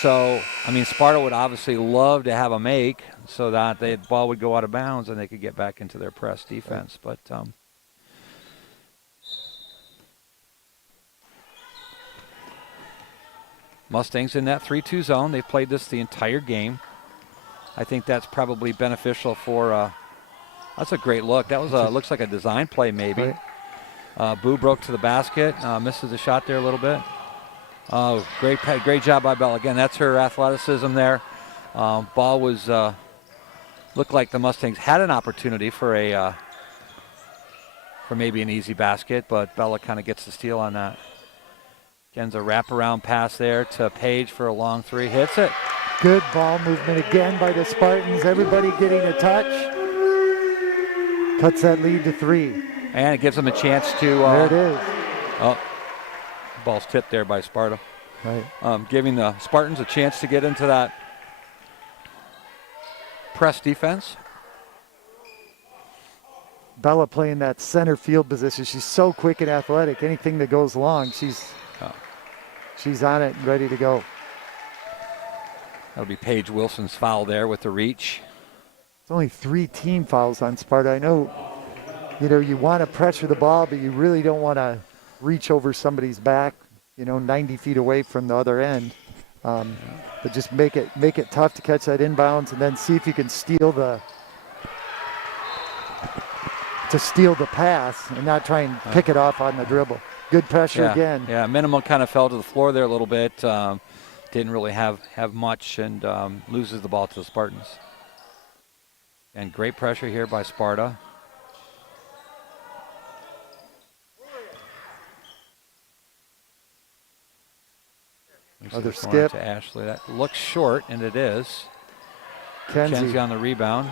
So, I mean, Sparta would obviously love to have a make so that the ball would go out of bounds and they could get back into their press defense. But Mustangs in that 3-2 zone. They've played this the entire game. I think that's probably beneficial for that's a great look. That was looks like a design play maybe. Boo broke to the basket, misses the shot there a little bit. Oh, great job by Bell. Again, that's her athleticism there. Ball was looked like the Mustangs had an opportunity for maybe an easy basket, but Bella kind of gets the steal on that. Again, a wraparound pass there to Paige for a long 3. Hits it. Good ball movement again by the Spartans. Everybody getting a touch. Cuts that lead to 3. And it gives them a chance to. There it is. Oh, ball's tipped there by Sparta. Right. Giving the Spartans a chance to get into that press defense. Bella playing that center field position. She's so quick and athletic. Anything that goes long, she's on it and ready to go. That'll be Paige Wilson's foul there with the reach. It's only 3 team fouls on Sparta. I know, you want to pressure the ball, but you really don't want to reach over somebody's back, 90 feet away from the other end. But just make it tough to catch that inbounds, and then see if you can steal the pass and not try and pick it off on the dribble. Good pressure again. Yeah, Minimal kind of fell to the floor there a little bit. Didn't really have much, and loses the ball to the Spartans. And great pressure here by Sparta. Another skip to Ashley. That looks short, and it is. Kenzie on the rebound.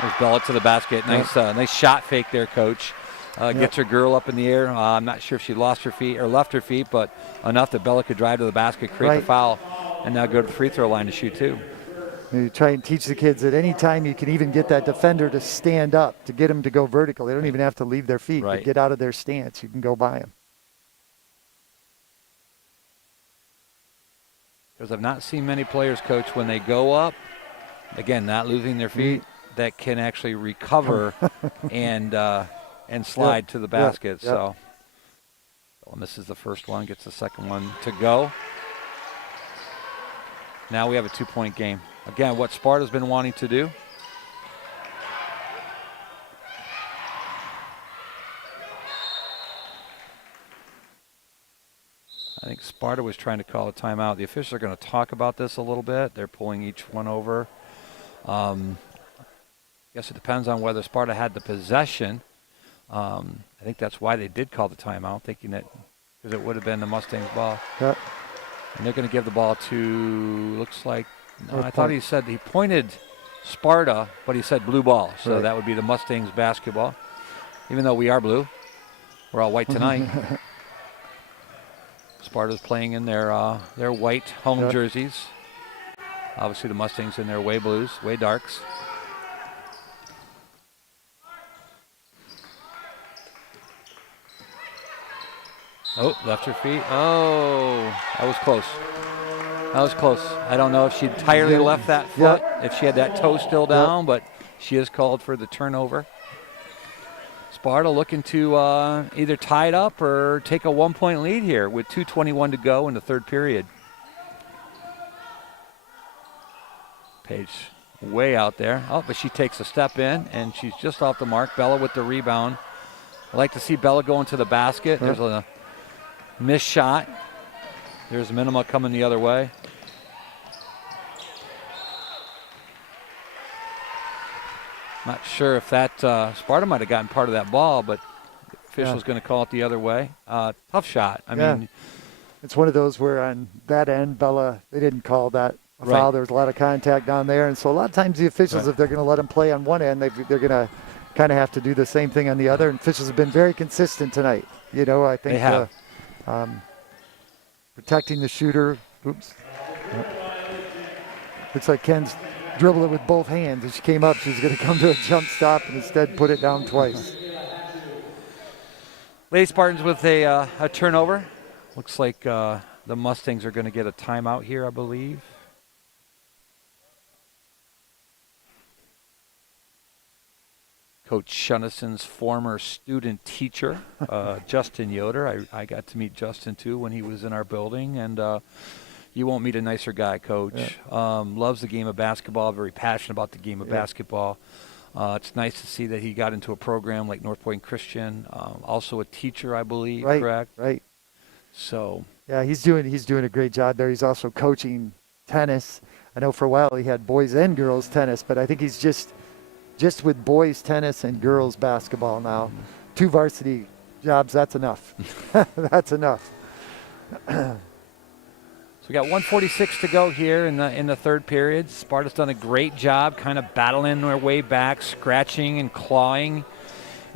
There's Bella to the basket. Nice shot fake there, Coach. Gets her girl up in the air. I'm not sure if she lost her feet or left her feet, but enough that Bella could drive to the basket, create the foul, and now go to the free throw line to shoot 2. You try and teach the kids that any time you can even get that defender to stand up, to get them to go vertical. They don't even have to leave their feet. But get out of their stance. You can go by them. Because I've not seen many players, Coach, when they go up, again, not losing their feet, that can actually recover and slide to the basket. So Bella misses the first one, gets the second one to go. Now we have a 2-point game. Again, what Sparta's been wanting to do. I think Sparta was trying to call a timeout. The officials are going to talk about this a little bit. They're pulling each one over. I guess it depends on whether Sparta had the possession. I think that's why they did call the timeout, thinking that because it would have been the Mustangs' ball. Yep. And they're going to give the ball to, looks like, no, I thought he said he pointed Sparta, but he said blue ball. So that would be the Mustangs basketball. Even though we are blue, we're all white tonight. Sparta's playing in their white home jerseys. Obviously the Mustangs in their way blues, way darks. Oh, left her feet. Oh, that was close. That was close. I don't know if she entirely left that foot, if she had that toe still down, but she is called for the turnover. Sparta looking to either tie it up or take a 1-point lead here with 2:21 to go in the third period. Paige way out there. Oh, but she takes a step in, and she's just off the mark. Bella with the rebound. I like to see Bella going to the basket. There's a missed shot. There's Minima coming the other way. Not sure if that Sparta might have gotten part of that ball, but the official's going to call it the other way. Tough shot. I mean, it's one of those where on that end, Bella, they didn't call that a foul. There was a lot of contact down there, and so a lot of times the officials, if they're going to let them play on one end, they're going to kind of have to do the same thing on the other. And officials have been very consistent tonight. I think they have. Protecting the shooter. Oops. Looks like Ken's dribbled it with both hands. As she came up, she's going to come to a jump stop and instead put it down twice. Lady Spartans with a turnover. Looks like the Mustangs are going to get a timeout here, I believe. Coach Shunnesson's former student teacher, Justin Yoder. I got to meet Justin, too, when he was in our building. And you won't meet a nicer guy, Coach. Loves the game of basketball, very passionate about the game of basketball. It's nice to see that he got into a program like North Point Christian. Also a teacher, I believe, correct? Right. So. Yeah, he's doing a great job there. He's also coaching tennis. I know for a while he had boys and girls tennis, but I think he's just with boys tennis and girls basketball now. 2 varsity jobs, that's enough. That's enough. So we got 1:46 to go here in the third period. Sparta's done a great job kind of battling their way back, scratching and clawing.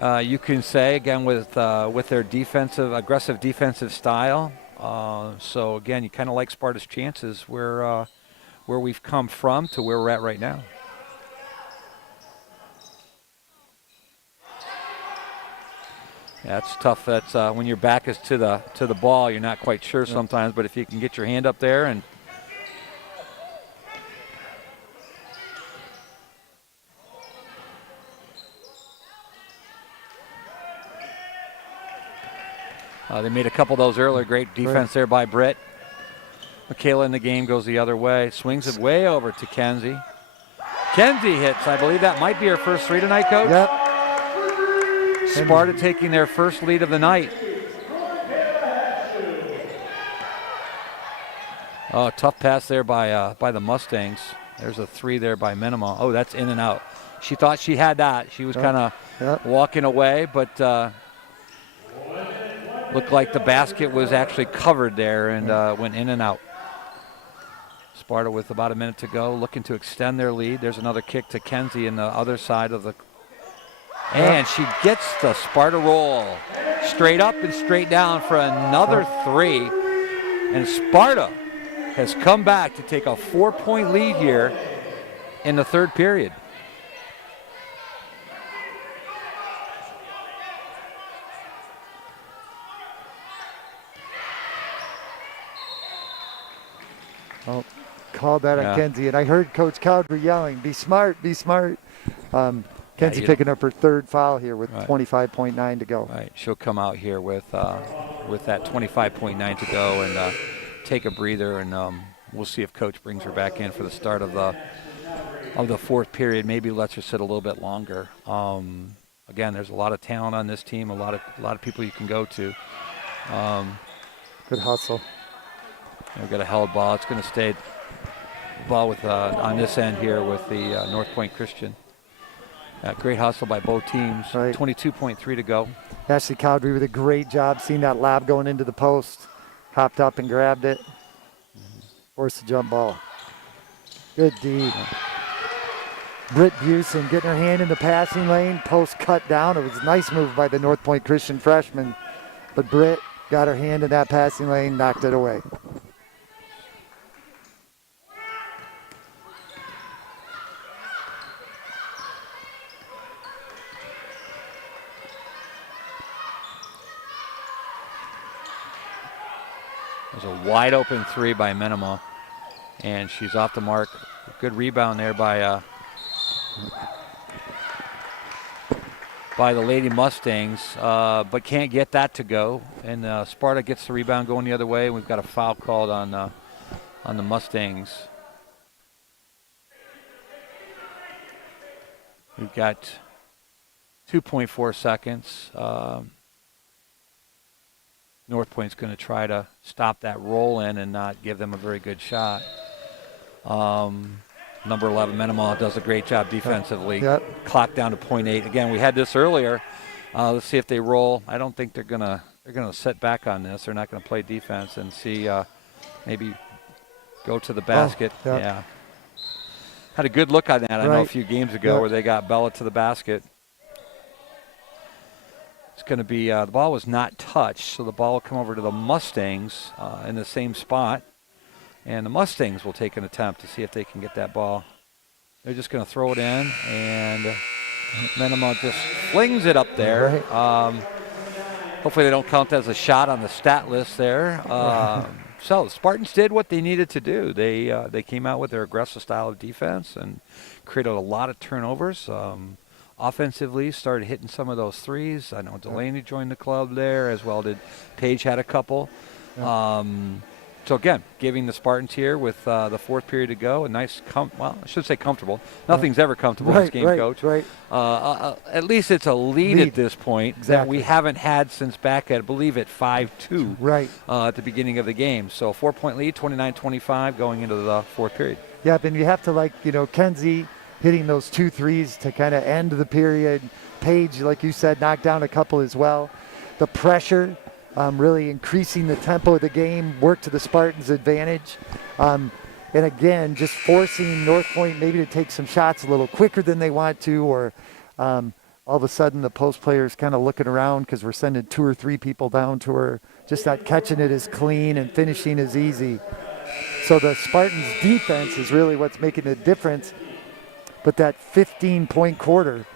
You can say, again, with their aggressive defensive style. So, again, you kind of like Sparta's chances where we've come from to where we're at right now. Yeah, it's tough. That's when your back is to the ball, you're not quite sure sometimes. But if you can get your hand up there and they made a couple of those earlier. Great defense there by Britt. Michaela in the game goes the other way. Swings it way over to Kenzie. Kenzie hits. I believe that might be her first three tonight, Coach. Yep. Sparta taking their first lead of the night. Oh, tough pass there by the Mustangs. There's a three there by Minima. Oh, that's in and out. She thought she had that. She was kind of walking away, but looked like the basket was actually covered there and went in and out. Sparta with about a minute to go, looking to extend their lead. There's another kick to Kenzie in the other side of the... And she gets the Sparta roll. Straight up and straight down for another three. And Sparta has come back to take a 4-point lead here in the third period. Oh, called that on Kenzie. And I heard Coach Cowdery yelling, be smart, be smart. Kenzie picking up her third foul here with 25.9 to go. Right, she'll come out here with that 25.9 to go and take a breather, and we'll see if Coach brings her back in for the start of the fourth period. Maybe lets her sit a little bit longer. Again, there's a lot of talent on this team, a lot of people you can go to. Good hustle. We've got a held ball. It's going to stay ball with on this end here with the North Point Christian. Great hustle by both teams. 22.3 to go. Ashley Cowdery with a great job seeing that lob going into the post. Hopped up and grabbed it. Forced the jump ball. Good D. Britt Busen getting her hand in the passing lane. Post cut down. It was a nice move by the North Point Christian freshman. But Britt got her hand in that passing lane, knocked it away. There's a wide open three by Minima, and she's off the mark. Good rebound there by the Lady Mustangs, but can't get that to go. And Sparta gets the rebound going the other way. We've got a foul called on the Mustangs. We've got 2.4 seconds. North Point's going to try to stop that roll in and not give them a very good shot. Number 11, Minima, does a great job defensively. Clock down to 0.8. Again, we had this earlier. Let's see if they roll. I don't think they're gonna sit back on this. They're not going to play defense and see maybe go to the basket. Yeah. Had a good look on that. I know a few games ago where they got Bella to the basket. It's going to be the ball was not touched, so the ball will come over to the Mustangs in the same spot. And the Mustangs will take an attempt to see if they can get that ball. They're just going to throw it in, and Minima just flings it up there. Hopefully they don't count that as a shot on the stat list there. So the Spartans did what they needed to do. They came out with their aggressive style of defense and created a lot of turnovers. Offensively, started hitting some of those threes. I know Delaney joined the club there, as well did Paige, had a couple. So again, giving the Spartans here with the fourth period to go, a nice, I should say comfortable. Nothing's ever comfortable in this game, Coach. At least it's a lead at this point that we haven't had since back at, I believe, at 5-2 at the beginning of the game. So 4-point lead, 29-25 going into the fourth period. Yeah, and you have to, Kenzie hitting those 2 threes to kind of end the period. Paige, like you said, knocked down a couple as well. The pressure really increasing the tempo of the game, work to the Spartans' advantage. And again, just forcing North Point maybe to take some shots a little quicker than they want to, or all of a sudden the post player's kind of looking around because we're sending 2 or 3 people down to her, just not catching it as clean and finishing as easy. So the Spartans' defense is really what's making the difference. But that 15-point quarter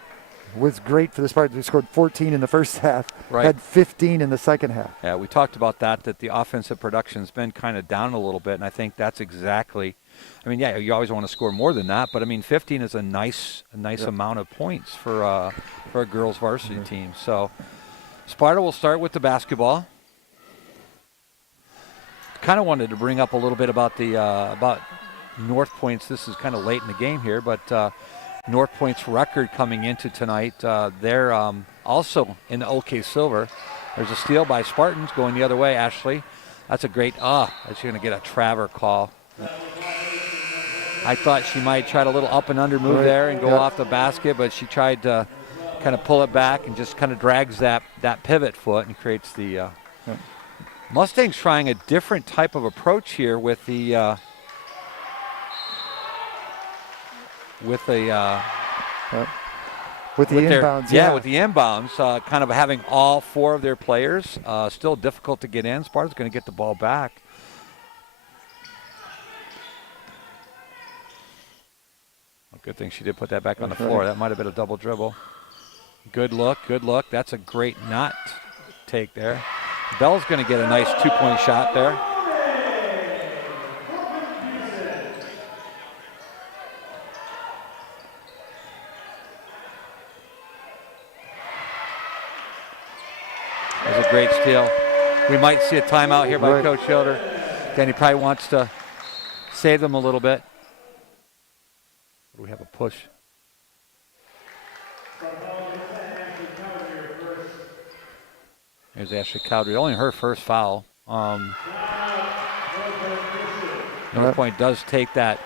was great for the Spartans. We scored 14 in the first half, had 15 in the second half. Yeah, we talked about that the offensive production's been kind of down a little bit, and I think that's exactly – I mean, yeah, you always want to score more than that, but, I mean, 15 is a nice amount of points for a girls' varsity team. So Sparta will start with the basketball. Kind of wanted to bring up a little bit about the about North Point's. This is kind of late in the game here, but North Point's record coming into tonight, they're also in the OK Silver. There's a steal by Spartans going the other way, Ashley. That's a great, that's going to get a Traver call. I thought she might try a little up and under move there and go off the basket, but she tried to kind of pull it back and just kind of drags that pivot foot and creates the Mustangs trying a different type of approach here with the inbounds. With the inbounds, kind of having all 4 of their players. Still difficult to get in. Sparta's going to get the ball back. Good thing she did put that back on the floor. That might have been a double dribble. Good look. That's a great not take there. Bell's going to get a nice 2-point shot there. That was a great steal. We might see a timeout here by Coach Schilder. Danny probably wants to save them a little bit. We have a push. There's Ashley Cowdery. Only her first foul. North Point does take that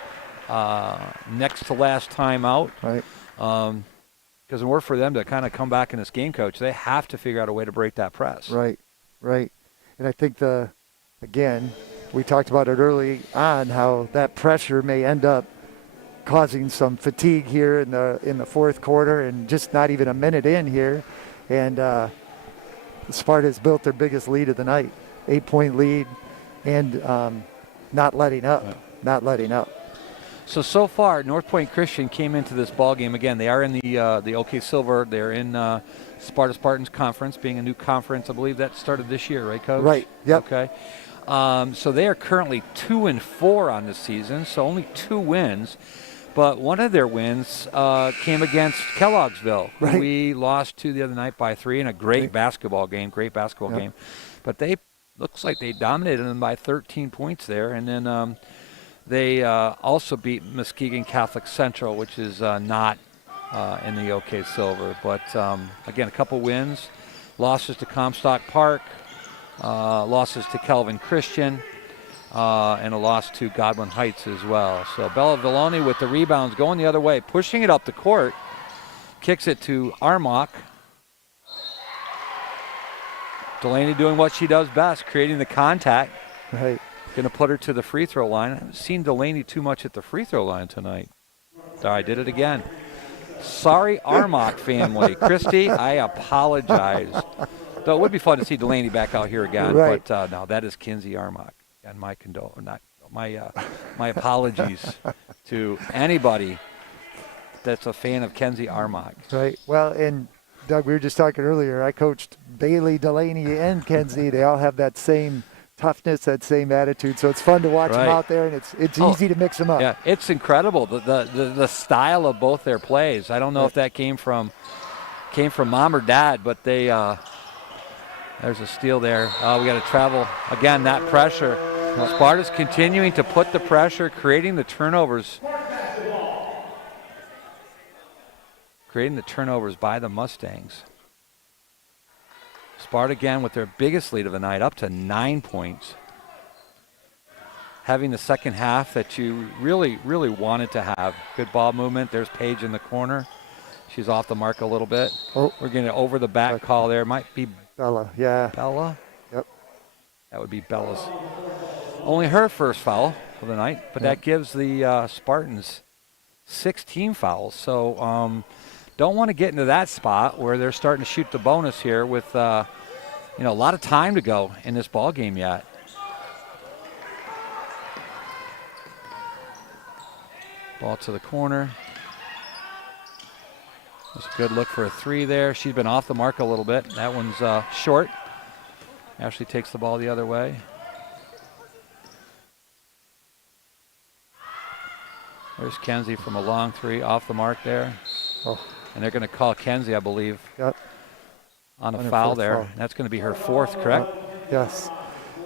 next to last time out. Right. Because in order for them to kind of come back in this game, Coach, they have to figure out a way to break that press. Right. And I think again, we talked about it early on, how that pressure may end up causing some fatigue here in the fourth quarter, and just not even a minute in here. And Sparta's built their biggest lead of the night, 8-point lead, and not letting up. So far, North Point Christian came into this ball game. Again, they are in the OK Silver. They're in Sparta Spartans Conference, being a new conference. I believe that started this year, right, Coach? Right, yep. Okay. So they are currently 2-4 on the season, so only 2 wins. But one of their wins came against Kelloggsville, who we lost to the other night by 3 in a great basketball game. But looks like they dominated them by 13 points there. And then they also beat Muskegon Catholic Central, which is not in the OK Silver. But again, a couple wins, losses to Comstock Park, losses to Calvin Christian, and a loss to Godwin Heights as well. So Bella Villoni with the rebounds going the other way, pushing it up the court, kicks it to Armock. Delaney doing what she does best, creating the contact. Right. Going to put her to the free throw line. I haven't seen Delaney too much at the free throw line tonight. I did it again. Sorry, Armock family. Christy, I apologize. Though it would be fun to see Delaney back out here again. Right. But no, that is Kinsey Armock. And my apologies to anybody that's a fan of Kenzie Armock. Right. Well, and Doug, we were just talking earlier. I coached Bailey, Delaney, and Kenzie. They all have that same toughness, that same attitude. So it's fun to watch them out there, and it's easy to mix them up. Yeah, it's incredible the style of both their plays. I don't know if that came from mom or dad, but they there's a steal there. We got to travel again. That pressure. Sparta's continuing to put the pressure, creating the turnovers. Creating the turnovers by the Mustangs. Sparta again with their biggest lead of the night, up to 9 points. Having the second half that you really, really wanted to have. Good ball movement. There's Paige in the corner. She's off the mark a little bit. We're getting an over the back call there. Might be Bella, yeah. Bella? Yep. That would be Bella's. Only her first foul of the night, but that gives the Spartans 16 fouls. So don't want to get into that spot where they're starting to shoot the bonus here with a lot of time to go in this ball game yet. Ball to the corner. That's a good look for a three there. She's been off the mark a little bit. That one's short. Ashley takes the ball the other way. There's Kenzie from a long three, off the mark there. Oh. And they're going to call Kenzie, I believe, Yep. on a foul there. Foul. That's going to be her fourth, correct? Yes.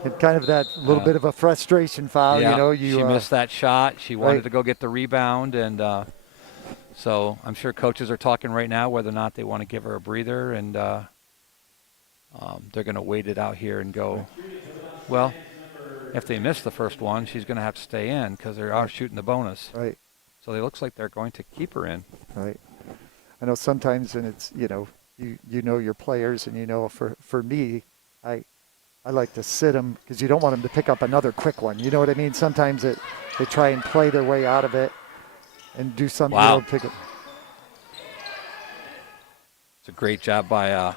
And kind of that little bit of a frustration foul, Yeah, she missed that shot. She wanted right. to go get the rebound, and so I'm sure coaches are talking right now whether or not they want to give her a breather, and they're going to wait it out here and go, well, if they miss the first one, she's going to have to stay in because they are shooting the bonus. Right. So it looks like they're going to keep her in. Right. I know sometimes when it's, you know your players, and for me, I like to sit them because you don't want them to pick up another quick one. You know what I mean? Sometimes they try and play their way out of it and do something. Wow. Pick it. It's a great job by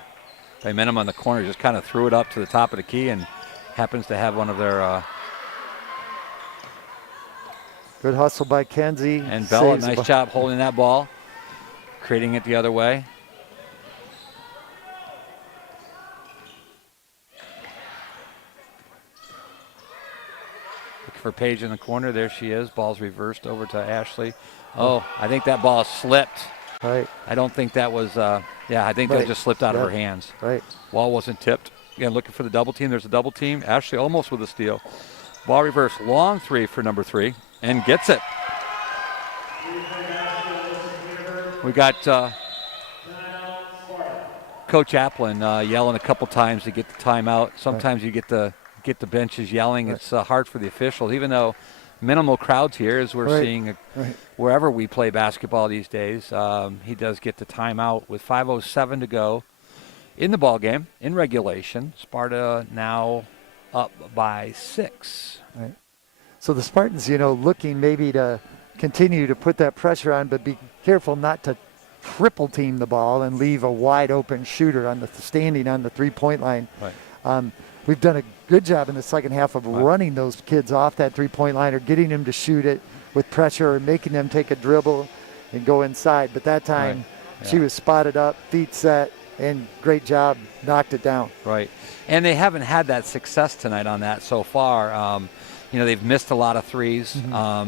Minham on the corner. Just kind of threw it up to the top of the key and happens to have one of their Good hustle by Kenzie. and Bella, Saves nice job holding that ball, creating it the other way. Look for Paige in the corner. There she is. Ball's reversed over to Ashley. Oh, I think that ball slipped. Right. I don't think that was, I think that just slipped out of her hands. Right. Ball wasn't tipped. Again, looking for the double team. There's a double team. Ashley almost with a steal. Ball reverse, long three for number 3, and gets it. We got Coach Applin yelling a couple times to get the timeout. Sometimes you get the benches yelling. It's hard for the officials, even though minimal crowds here, as we're seeing wherever we play basketball these days. He does get the timeout with 5:07 to go in the ball game in regulation. Sparta now up by 6. Right. So the Spartans, looking maybe to continue to put that pressure on, but be careful not to triple team the ball and leave a wide open shooter standing on the 3-point line. Right. We've done a good job in the second half of running those kids off that 3-point line or getting them to shoot it with pressure or making them take a dribble and go inside. But that time she was spotted up, feet set, and great job, knocked it down. Right. And they haven't had that success tonight on that so far. They've missed a lot of threes,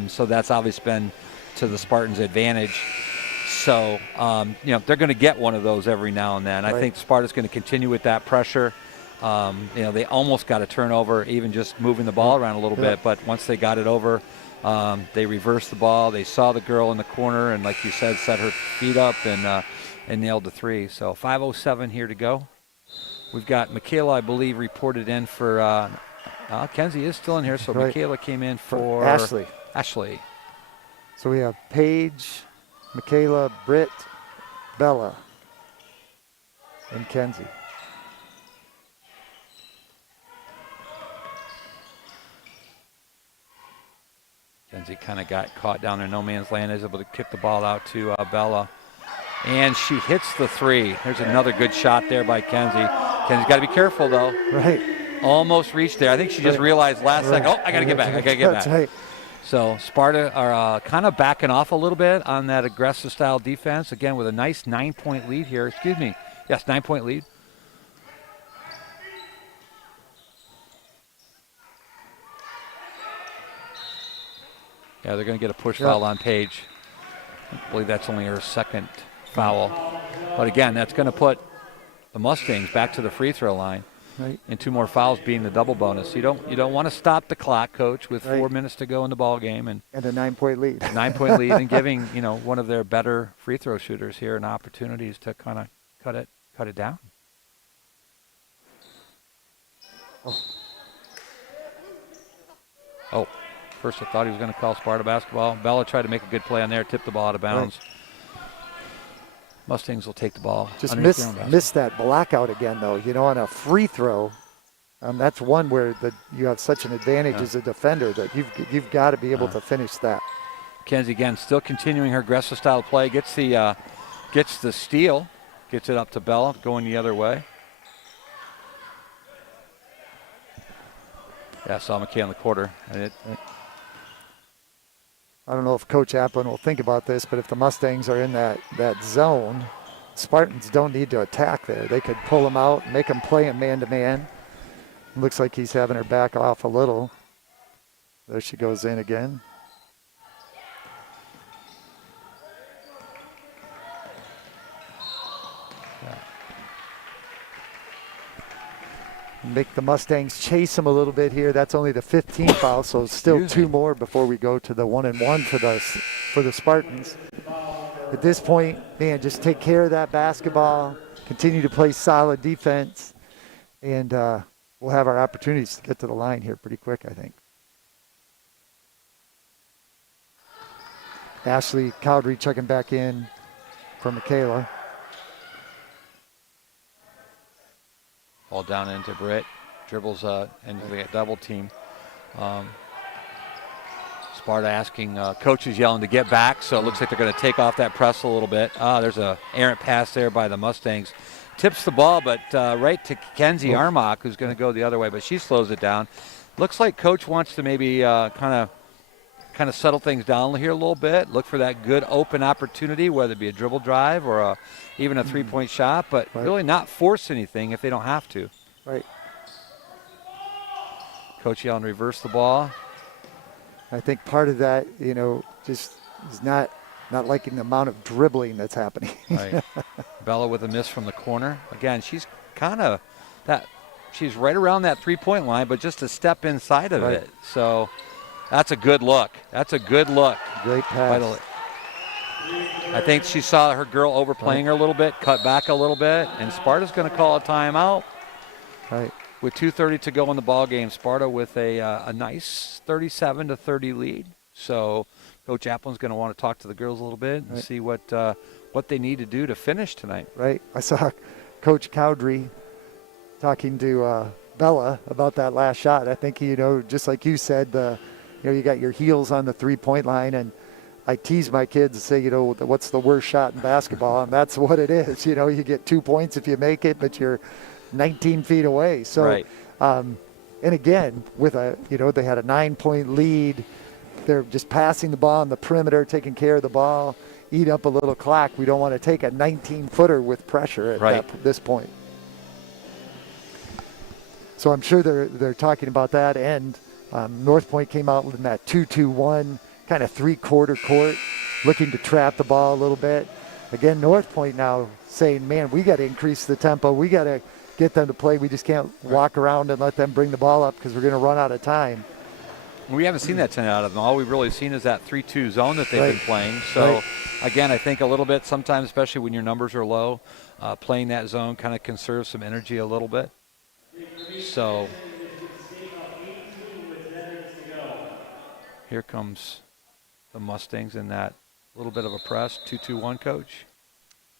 so that's obviously been to the Spartans' advantage. So, they're going to get one of those every now and then. I think Sparta's going to continue with that pressure. They almost got a turnover, even just moving the ball around a little bit. But once they got it over, they reversed the ball. They saw the girl in the corner and, like you said, set her feet up and nailed the three. So 5:07 here to go. We've got Michaela, I believe, reported in for Kenzie is still in here. So Michaela came in for Ashley. So we have Paige, Michaela, Britt, Bella, and Kenzie. Kenzie kind of got caught down in no man's land, is able to kick the ball out to Bella. And she hits the three. There's another good shot there by Kenzie. Kenzie's got to be careful, though. Right. Almost reached there. I think she just realized last second, I got to get back. I got to get back. That's right. So Sparta are kind of backing off a little bit on that aggressive style defense. Again, with a nice 9-point lead here. Excuse me. Yes, 9-point lead. Yeah, they're going to get a push foul on Paige. I believe that's only her second foul. But again, that's going to put the Mustangs back to the free throw line. Right. And 2 more fouls being the double bonus. You don't want to stop the clock, Coach, with 4 minutes to go in the ball game and a 9-point lead. 9-point lead, and giving one of their better free throw shooters here an opportunities to kind of cut it down. Oh, first I thought he was going to call Sparta basketball. Bella tried to make a good play on there, tipped the ball out of bounds. Right. Mustangs will take the ball. Just missed that blackout again, though. On a free throw, That's one where you have such an advantage as a defender that you've got to be able to finish that. Kenzie again still continuing her aggressive style of play. Gets the steal, gets it up to Bella, going the other way. Yeah, I saw McKay in the quarter. And I don't know if Coach Applin will think about this, but if the Mustangs are in that zone, Spartans don't need to attack there. They could pull them out, make them play him man-to-man. Looks like he's having her back off a little. There she goes in again. Make the Mustangs chase him a little bit here. That's only the 15th foul, so still two more before we go to the 1-and-1 for the Spartans. At this point, man, just take care of that basketball, continue to play solid defense, and we'll have our opportunities to get to the line here pretty quick, I think. Ashley Cowdery checking back in for Michaela. Ball down into Britt. Dribbles into the double team. Sparta asking, coaches yelling to get back, so it looks like they're going to take off that press a little bit. There's a errant pass there by the Mustangs. Tips the ball, but right to Kenzie Armach, who's going to go the other way, but she slows it down. Looks like coach wants to maybe kind of settle things down here a little bit, look for that good open opportunity, whether it be a dribble drive or even a three-point shot, but really not force anything if they don't have to. Right. Coach yelling reverse the ball. I think part of that, just is not liking the amount of dribbling that's happening. Right. Bella with a miss from the corner. Again, she's she's right around that three-point line, but just a step inside of it. So that's a good look. Great pass. I think she saw her girl overplaying her a little bit, cut back a little bit, and Sparta's going to call a timeout. Right. With 2:30 to go in the ball game, Sparta with a nice 37-30 lead. So Coach Applin's going to want to talk to the girls a little bit and see what they need to do to finish tonight. Right. I saw Coach Cowdery talking to Bella about that last shot. I think, just like you said, you got your heels on the three-point line, and I tease my kids and say, what's the worst shot in basketball? And that's what it is. You get 2 points if you make it, but you're 19 feet away. So, and again, with they had a 9-point lead. They're just passing the ball on the perimeter, taking care of the ball, eat up a little clock. We don't want to take a 19-footer with pressure at this point. So I'm sure they're talking about that. And North Point came out in that 2-2-1, kind of three-quarter court, looking to trap the ball a little bit. Again, North Point now saying, man, we got to increase the tempo. We got to get them to play. We just can't walk around and let them bring the ball up because we're going to run out of time. We haven't seen that tonight out of them. All we've really seen is that 3-2 zone that they've been playing. So, again, I think a little bit sometimes, especially when your numbers are low, playing that zone kind of conserves some energy a little bit. So here comes the Mustangs in that little bit of a press. 2-2-1, coach.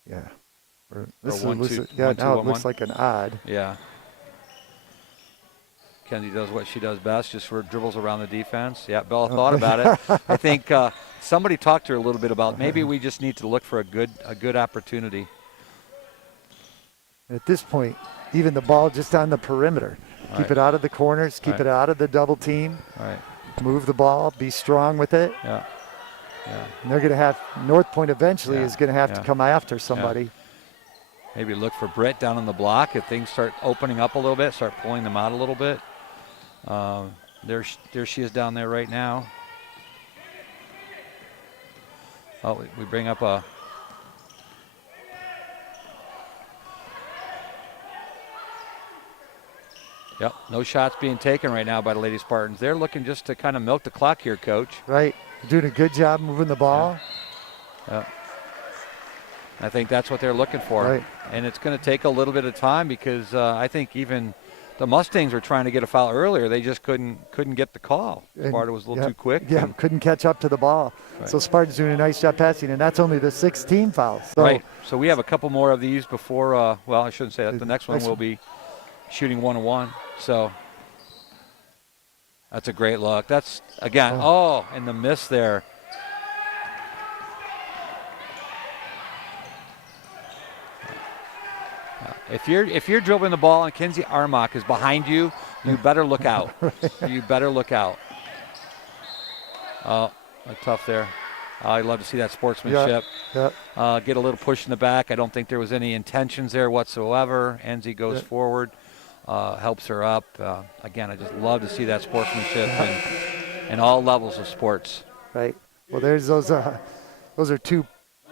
Yeah. Now it looks like an odd. Yeah. Kenzie does what she does best, just sort of dribbles around the defense. Yeah, Bella thought about it. I think somebody talked to her a little bit about maybe we just need to look for a good opportunity. At this point, even the ball just on the perimeter. Keep it out of the corners. Keep it out of the double team. Right. Move the ball. Be strong with it. Yeah. And they're going to have North Point eventually is going to have to come after somebody. Yeah. Maybe look for Britt down on the block. If things start opening up a little bit, start pulling them out a little bit. There she is down there right now. Oh, we bring up a... Yep, no shots being taken right now by the Lady Spartans. They're looking just to kind of milk the clock here, Coach. Right. Doing a good job moving the ball. Yeah. I think that's what they're looking for. Right. And it's going to take a little bit of time because I think even the Mustangs were trying to get a foul earlier. They just couldn't get the call. Sparta was a little too quick. Yeah, couldn't catch up to the ball. Right. So Sparta's doing a nice job passing, and that's only the 16th foul. So right. So we have a couple more of these before, well, I shouldn't say that. The next one will be shooting 1-on-1. So that's a great look. That's, again, and the miss there. If you're dribbling the ball and Kinsey Armock is behind you, you better look out. You better look out. Oh, tough there. I'd love to see that sportsmanship. Yeah. Get a little push in the back. I don't think there was any intentions there whatsoever. Enzi goes forward, helps her up. Again, I just love to see that sportsmanship in all levels of sports. Right. Well, there's those are two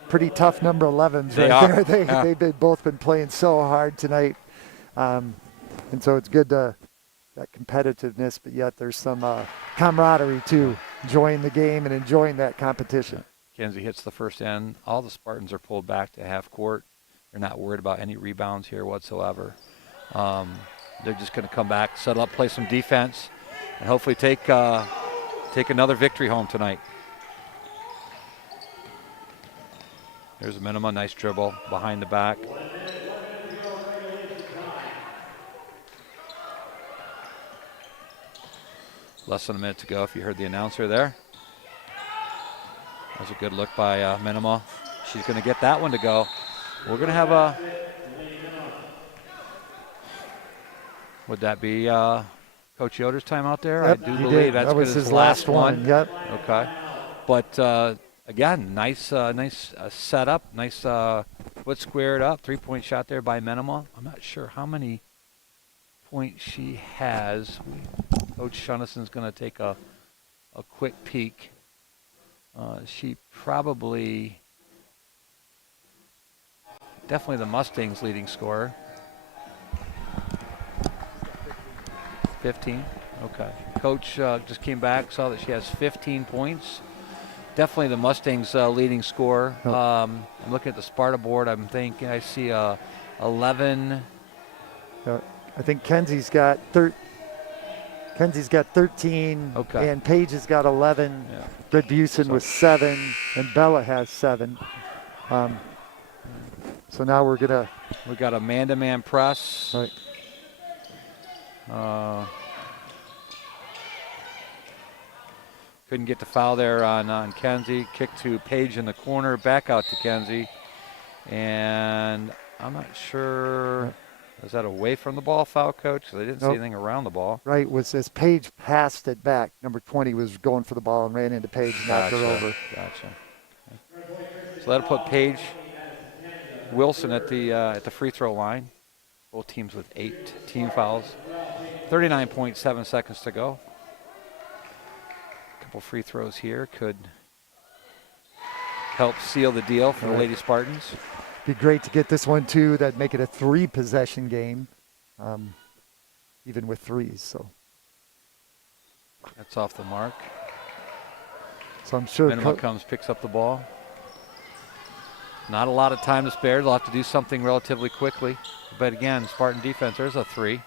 pretty tough number 11s They right are. there. They've both been playing so hard tonight. And so it's good that competitiveness, but yet there's some camaraderie too, enjoying the game and enjoying that competition. Kenzie hits the first end. All the Spartans are pulled back to half court. They're not worried about any rebounds here whatsoever. They're just going to come back, settle up, play some defense, and hopefully take another victory home tonight. There's a minimum, nice dribble behind the back. Less than a minute to go if you heard the announcer there. That was a good look by Minima. She's going to get that one to go. We're going to have would that be Coach Yoder's time out there? Yep, I do believe that's that was his last one. Yep. Okay. But again, nice setup, nice foot squared up, 3-point shot there by Minima. I'm not sure how many points she has. Coach Shunnison's going to take a quick peek. She probably, definitely the Mustangs' leading scorer. 15. Okay. Coach just came back, saw that she has 15 points. Definitely the Mustangs' leading scorer. I'm looking at the Sparta board. I'm thinking I see 11. I think Kenzie's got 13, Okay. and Paige has got 11. Yeah. Britt Busen with 7, and Bella has 7. So now we got a man-to-man press. Right. Couldn't get the foul there on Kenzie. Kick to Paige in the corner, back out to Kenzie. And I'm not sure, is that away from the ball foul, Coach? Because I didn't see anything around the ball. Right, was as Paige passed it back. Number 20 was going for the ball and ran into Paige and knocked her over. Gotcha. Okay. So that'll put Paige Wilson at the free throw line. Both teams with 8 team fouls. 39.7 seconds to go. Couple free throws here could help seal the deal for the Lady Spartans. Be great to get this one too. That'd make it a 3-possession game, even with 3s. So that's off the mark. So I'm sure Minima comes, picks up the ball. Not a lot of time to spare. They'll have to do something relatively quickly. But again, Spartan defense, there's a 3.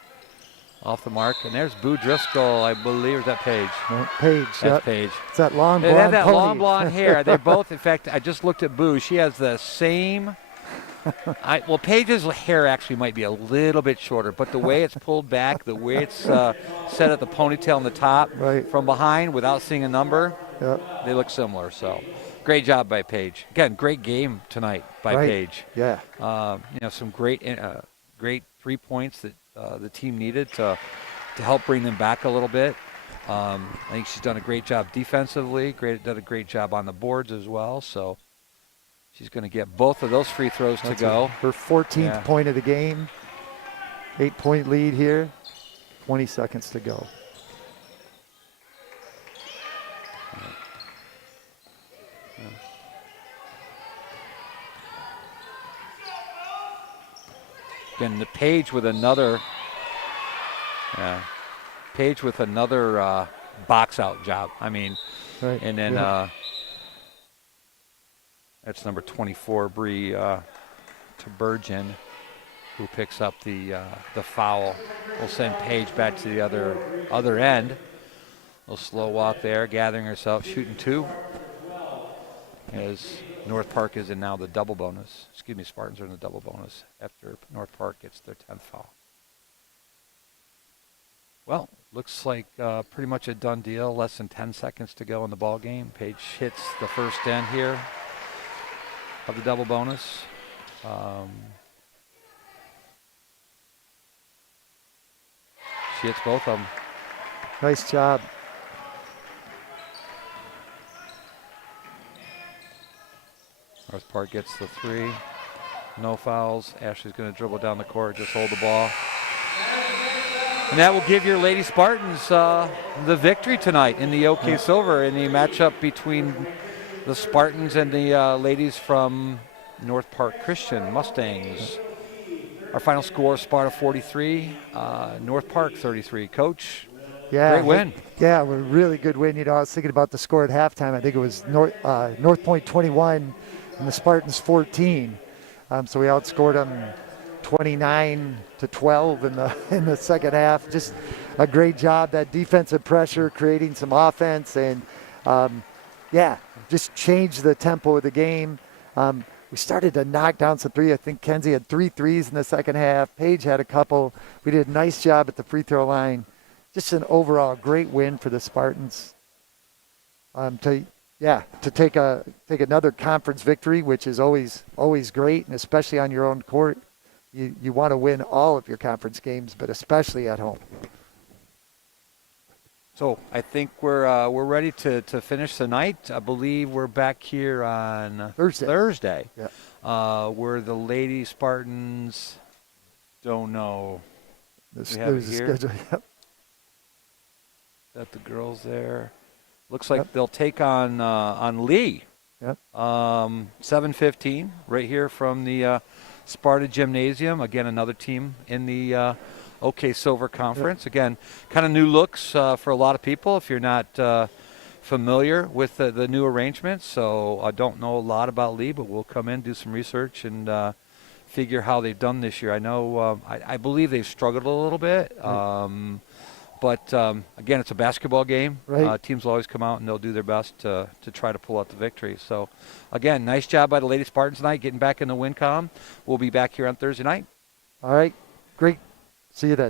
Off the mark. And there's Boo Driscoll, I believe. Is that Paige? No, Paige. That's Paige. It's that long blonde They have that pony. long blonde hair. They're both, in fact, I just looked at Boo. She has the same. Well, Paige's hair actually might be a little bit shorter, but the way it's pulled back, the way it's set at the ponytail on the top from behind without seeing a number, they look similar. So great job by Paige. Again, great game tonight by Paige. Yeah. Some great 3 points that the team needed to help bring them back a little bit. I think she's done a great job defensively. Done a great job on the boards as well. So she's going to get both of those free throws to go. Her 14th point of the game. 8-point lead here. 20 seconds to go. Again, the Paige with another box out job. I mean, and then that's number 24, Bree Tabergen, who picks up the foul. We'll send Paige back to the other end. A little slow walk there, gathering herself, shooting 2. As North Park is in now the double bonus. Spartans are in the double bonus after North Park gets their 10th foul. Well, looks like pretty much a done deal. Less than 10 seconds to go in the ball game. Paige hits the first end here of the double bonus. She hits both of them. Nice job. North Park gets the 3. No fouls. Ashley's going to dribble down the court, just hold the ball. And that will give your Lady Spartans the victory tonight in the OK Silver in the matchup between the Spartans and the ladies from North Park Christian Mustangs. Our final score, Sparta 43, North Park 33. Coach, Yeah, great win. Yeah, a really good win. You know, I was thinking about the score at halftime. I think it was North Point 21 and the Spartans 14. So we outscored them 29-12 in the second half. Just a great job. That defensive pressure, creating some offense, and just changed the tempo of the game. We started to knock down some three. I think Kenzie had 3 threes in the second half. Paige had a couple. We did a nice job at the free throw line. Just an overall great win for the Spartans. To take another conference victory, which is always great, and especially on your own court. You want to win all of your conference games, but especially at home. So I think we're ready to finish the night. I believe we're back here on Thursday. Yeah. Where the Lady Spartans don't know. There's We have it the here. schedule. Yep. Got the girls there. Looks like they'll take on Lee. Yep. 7:15 right here from the Sparta Gymnasium. Again, another team in the OK Silver Conference. Again, kind of new looks for a lot of people if you're not familiar with the new arrangements. So I don't know a lot about Lee, but we'll come in, do some research, and figure how they've done this year. I know, I believe they've struggled a little bit. But, again, it's a basketball game. Right. Teams will always come out, and they'll do their best to try to pull out the victory. So, again, nice job by the Lady Spartans tonight, getting back in the win column. We'll be back here on Thursday night. All right. Great. See you then.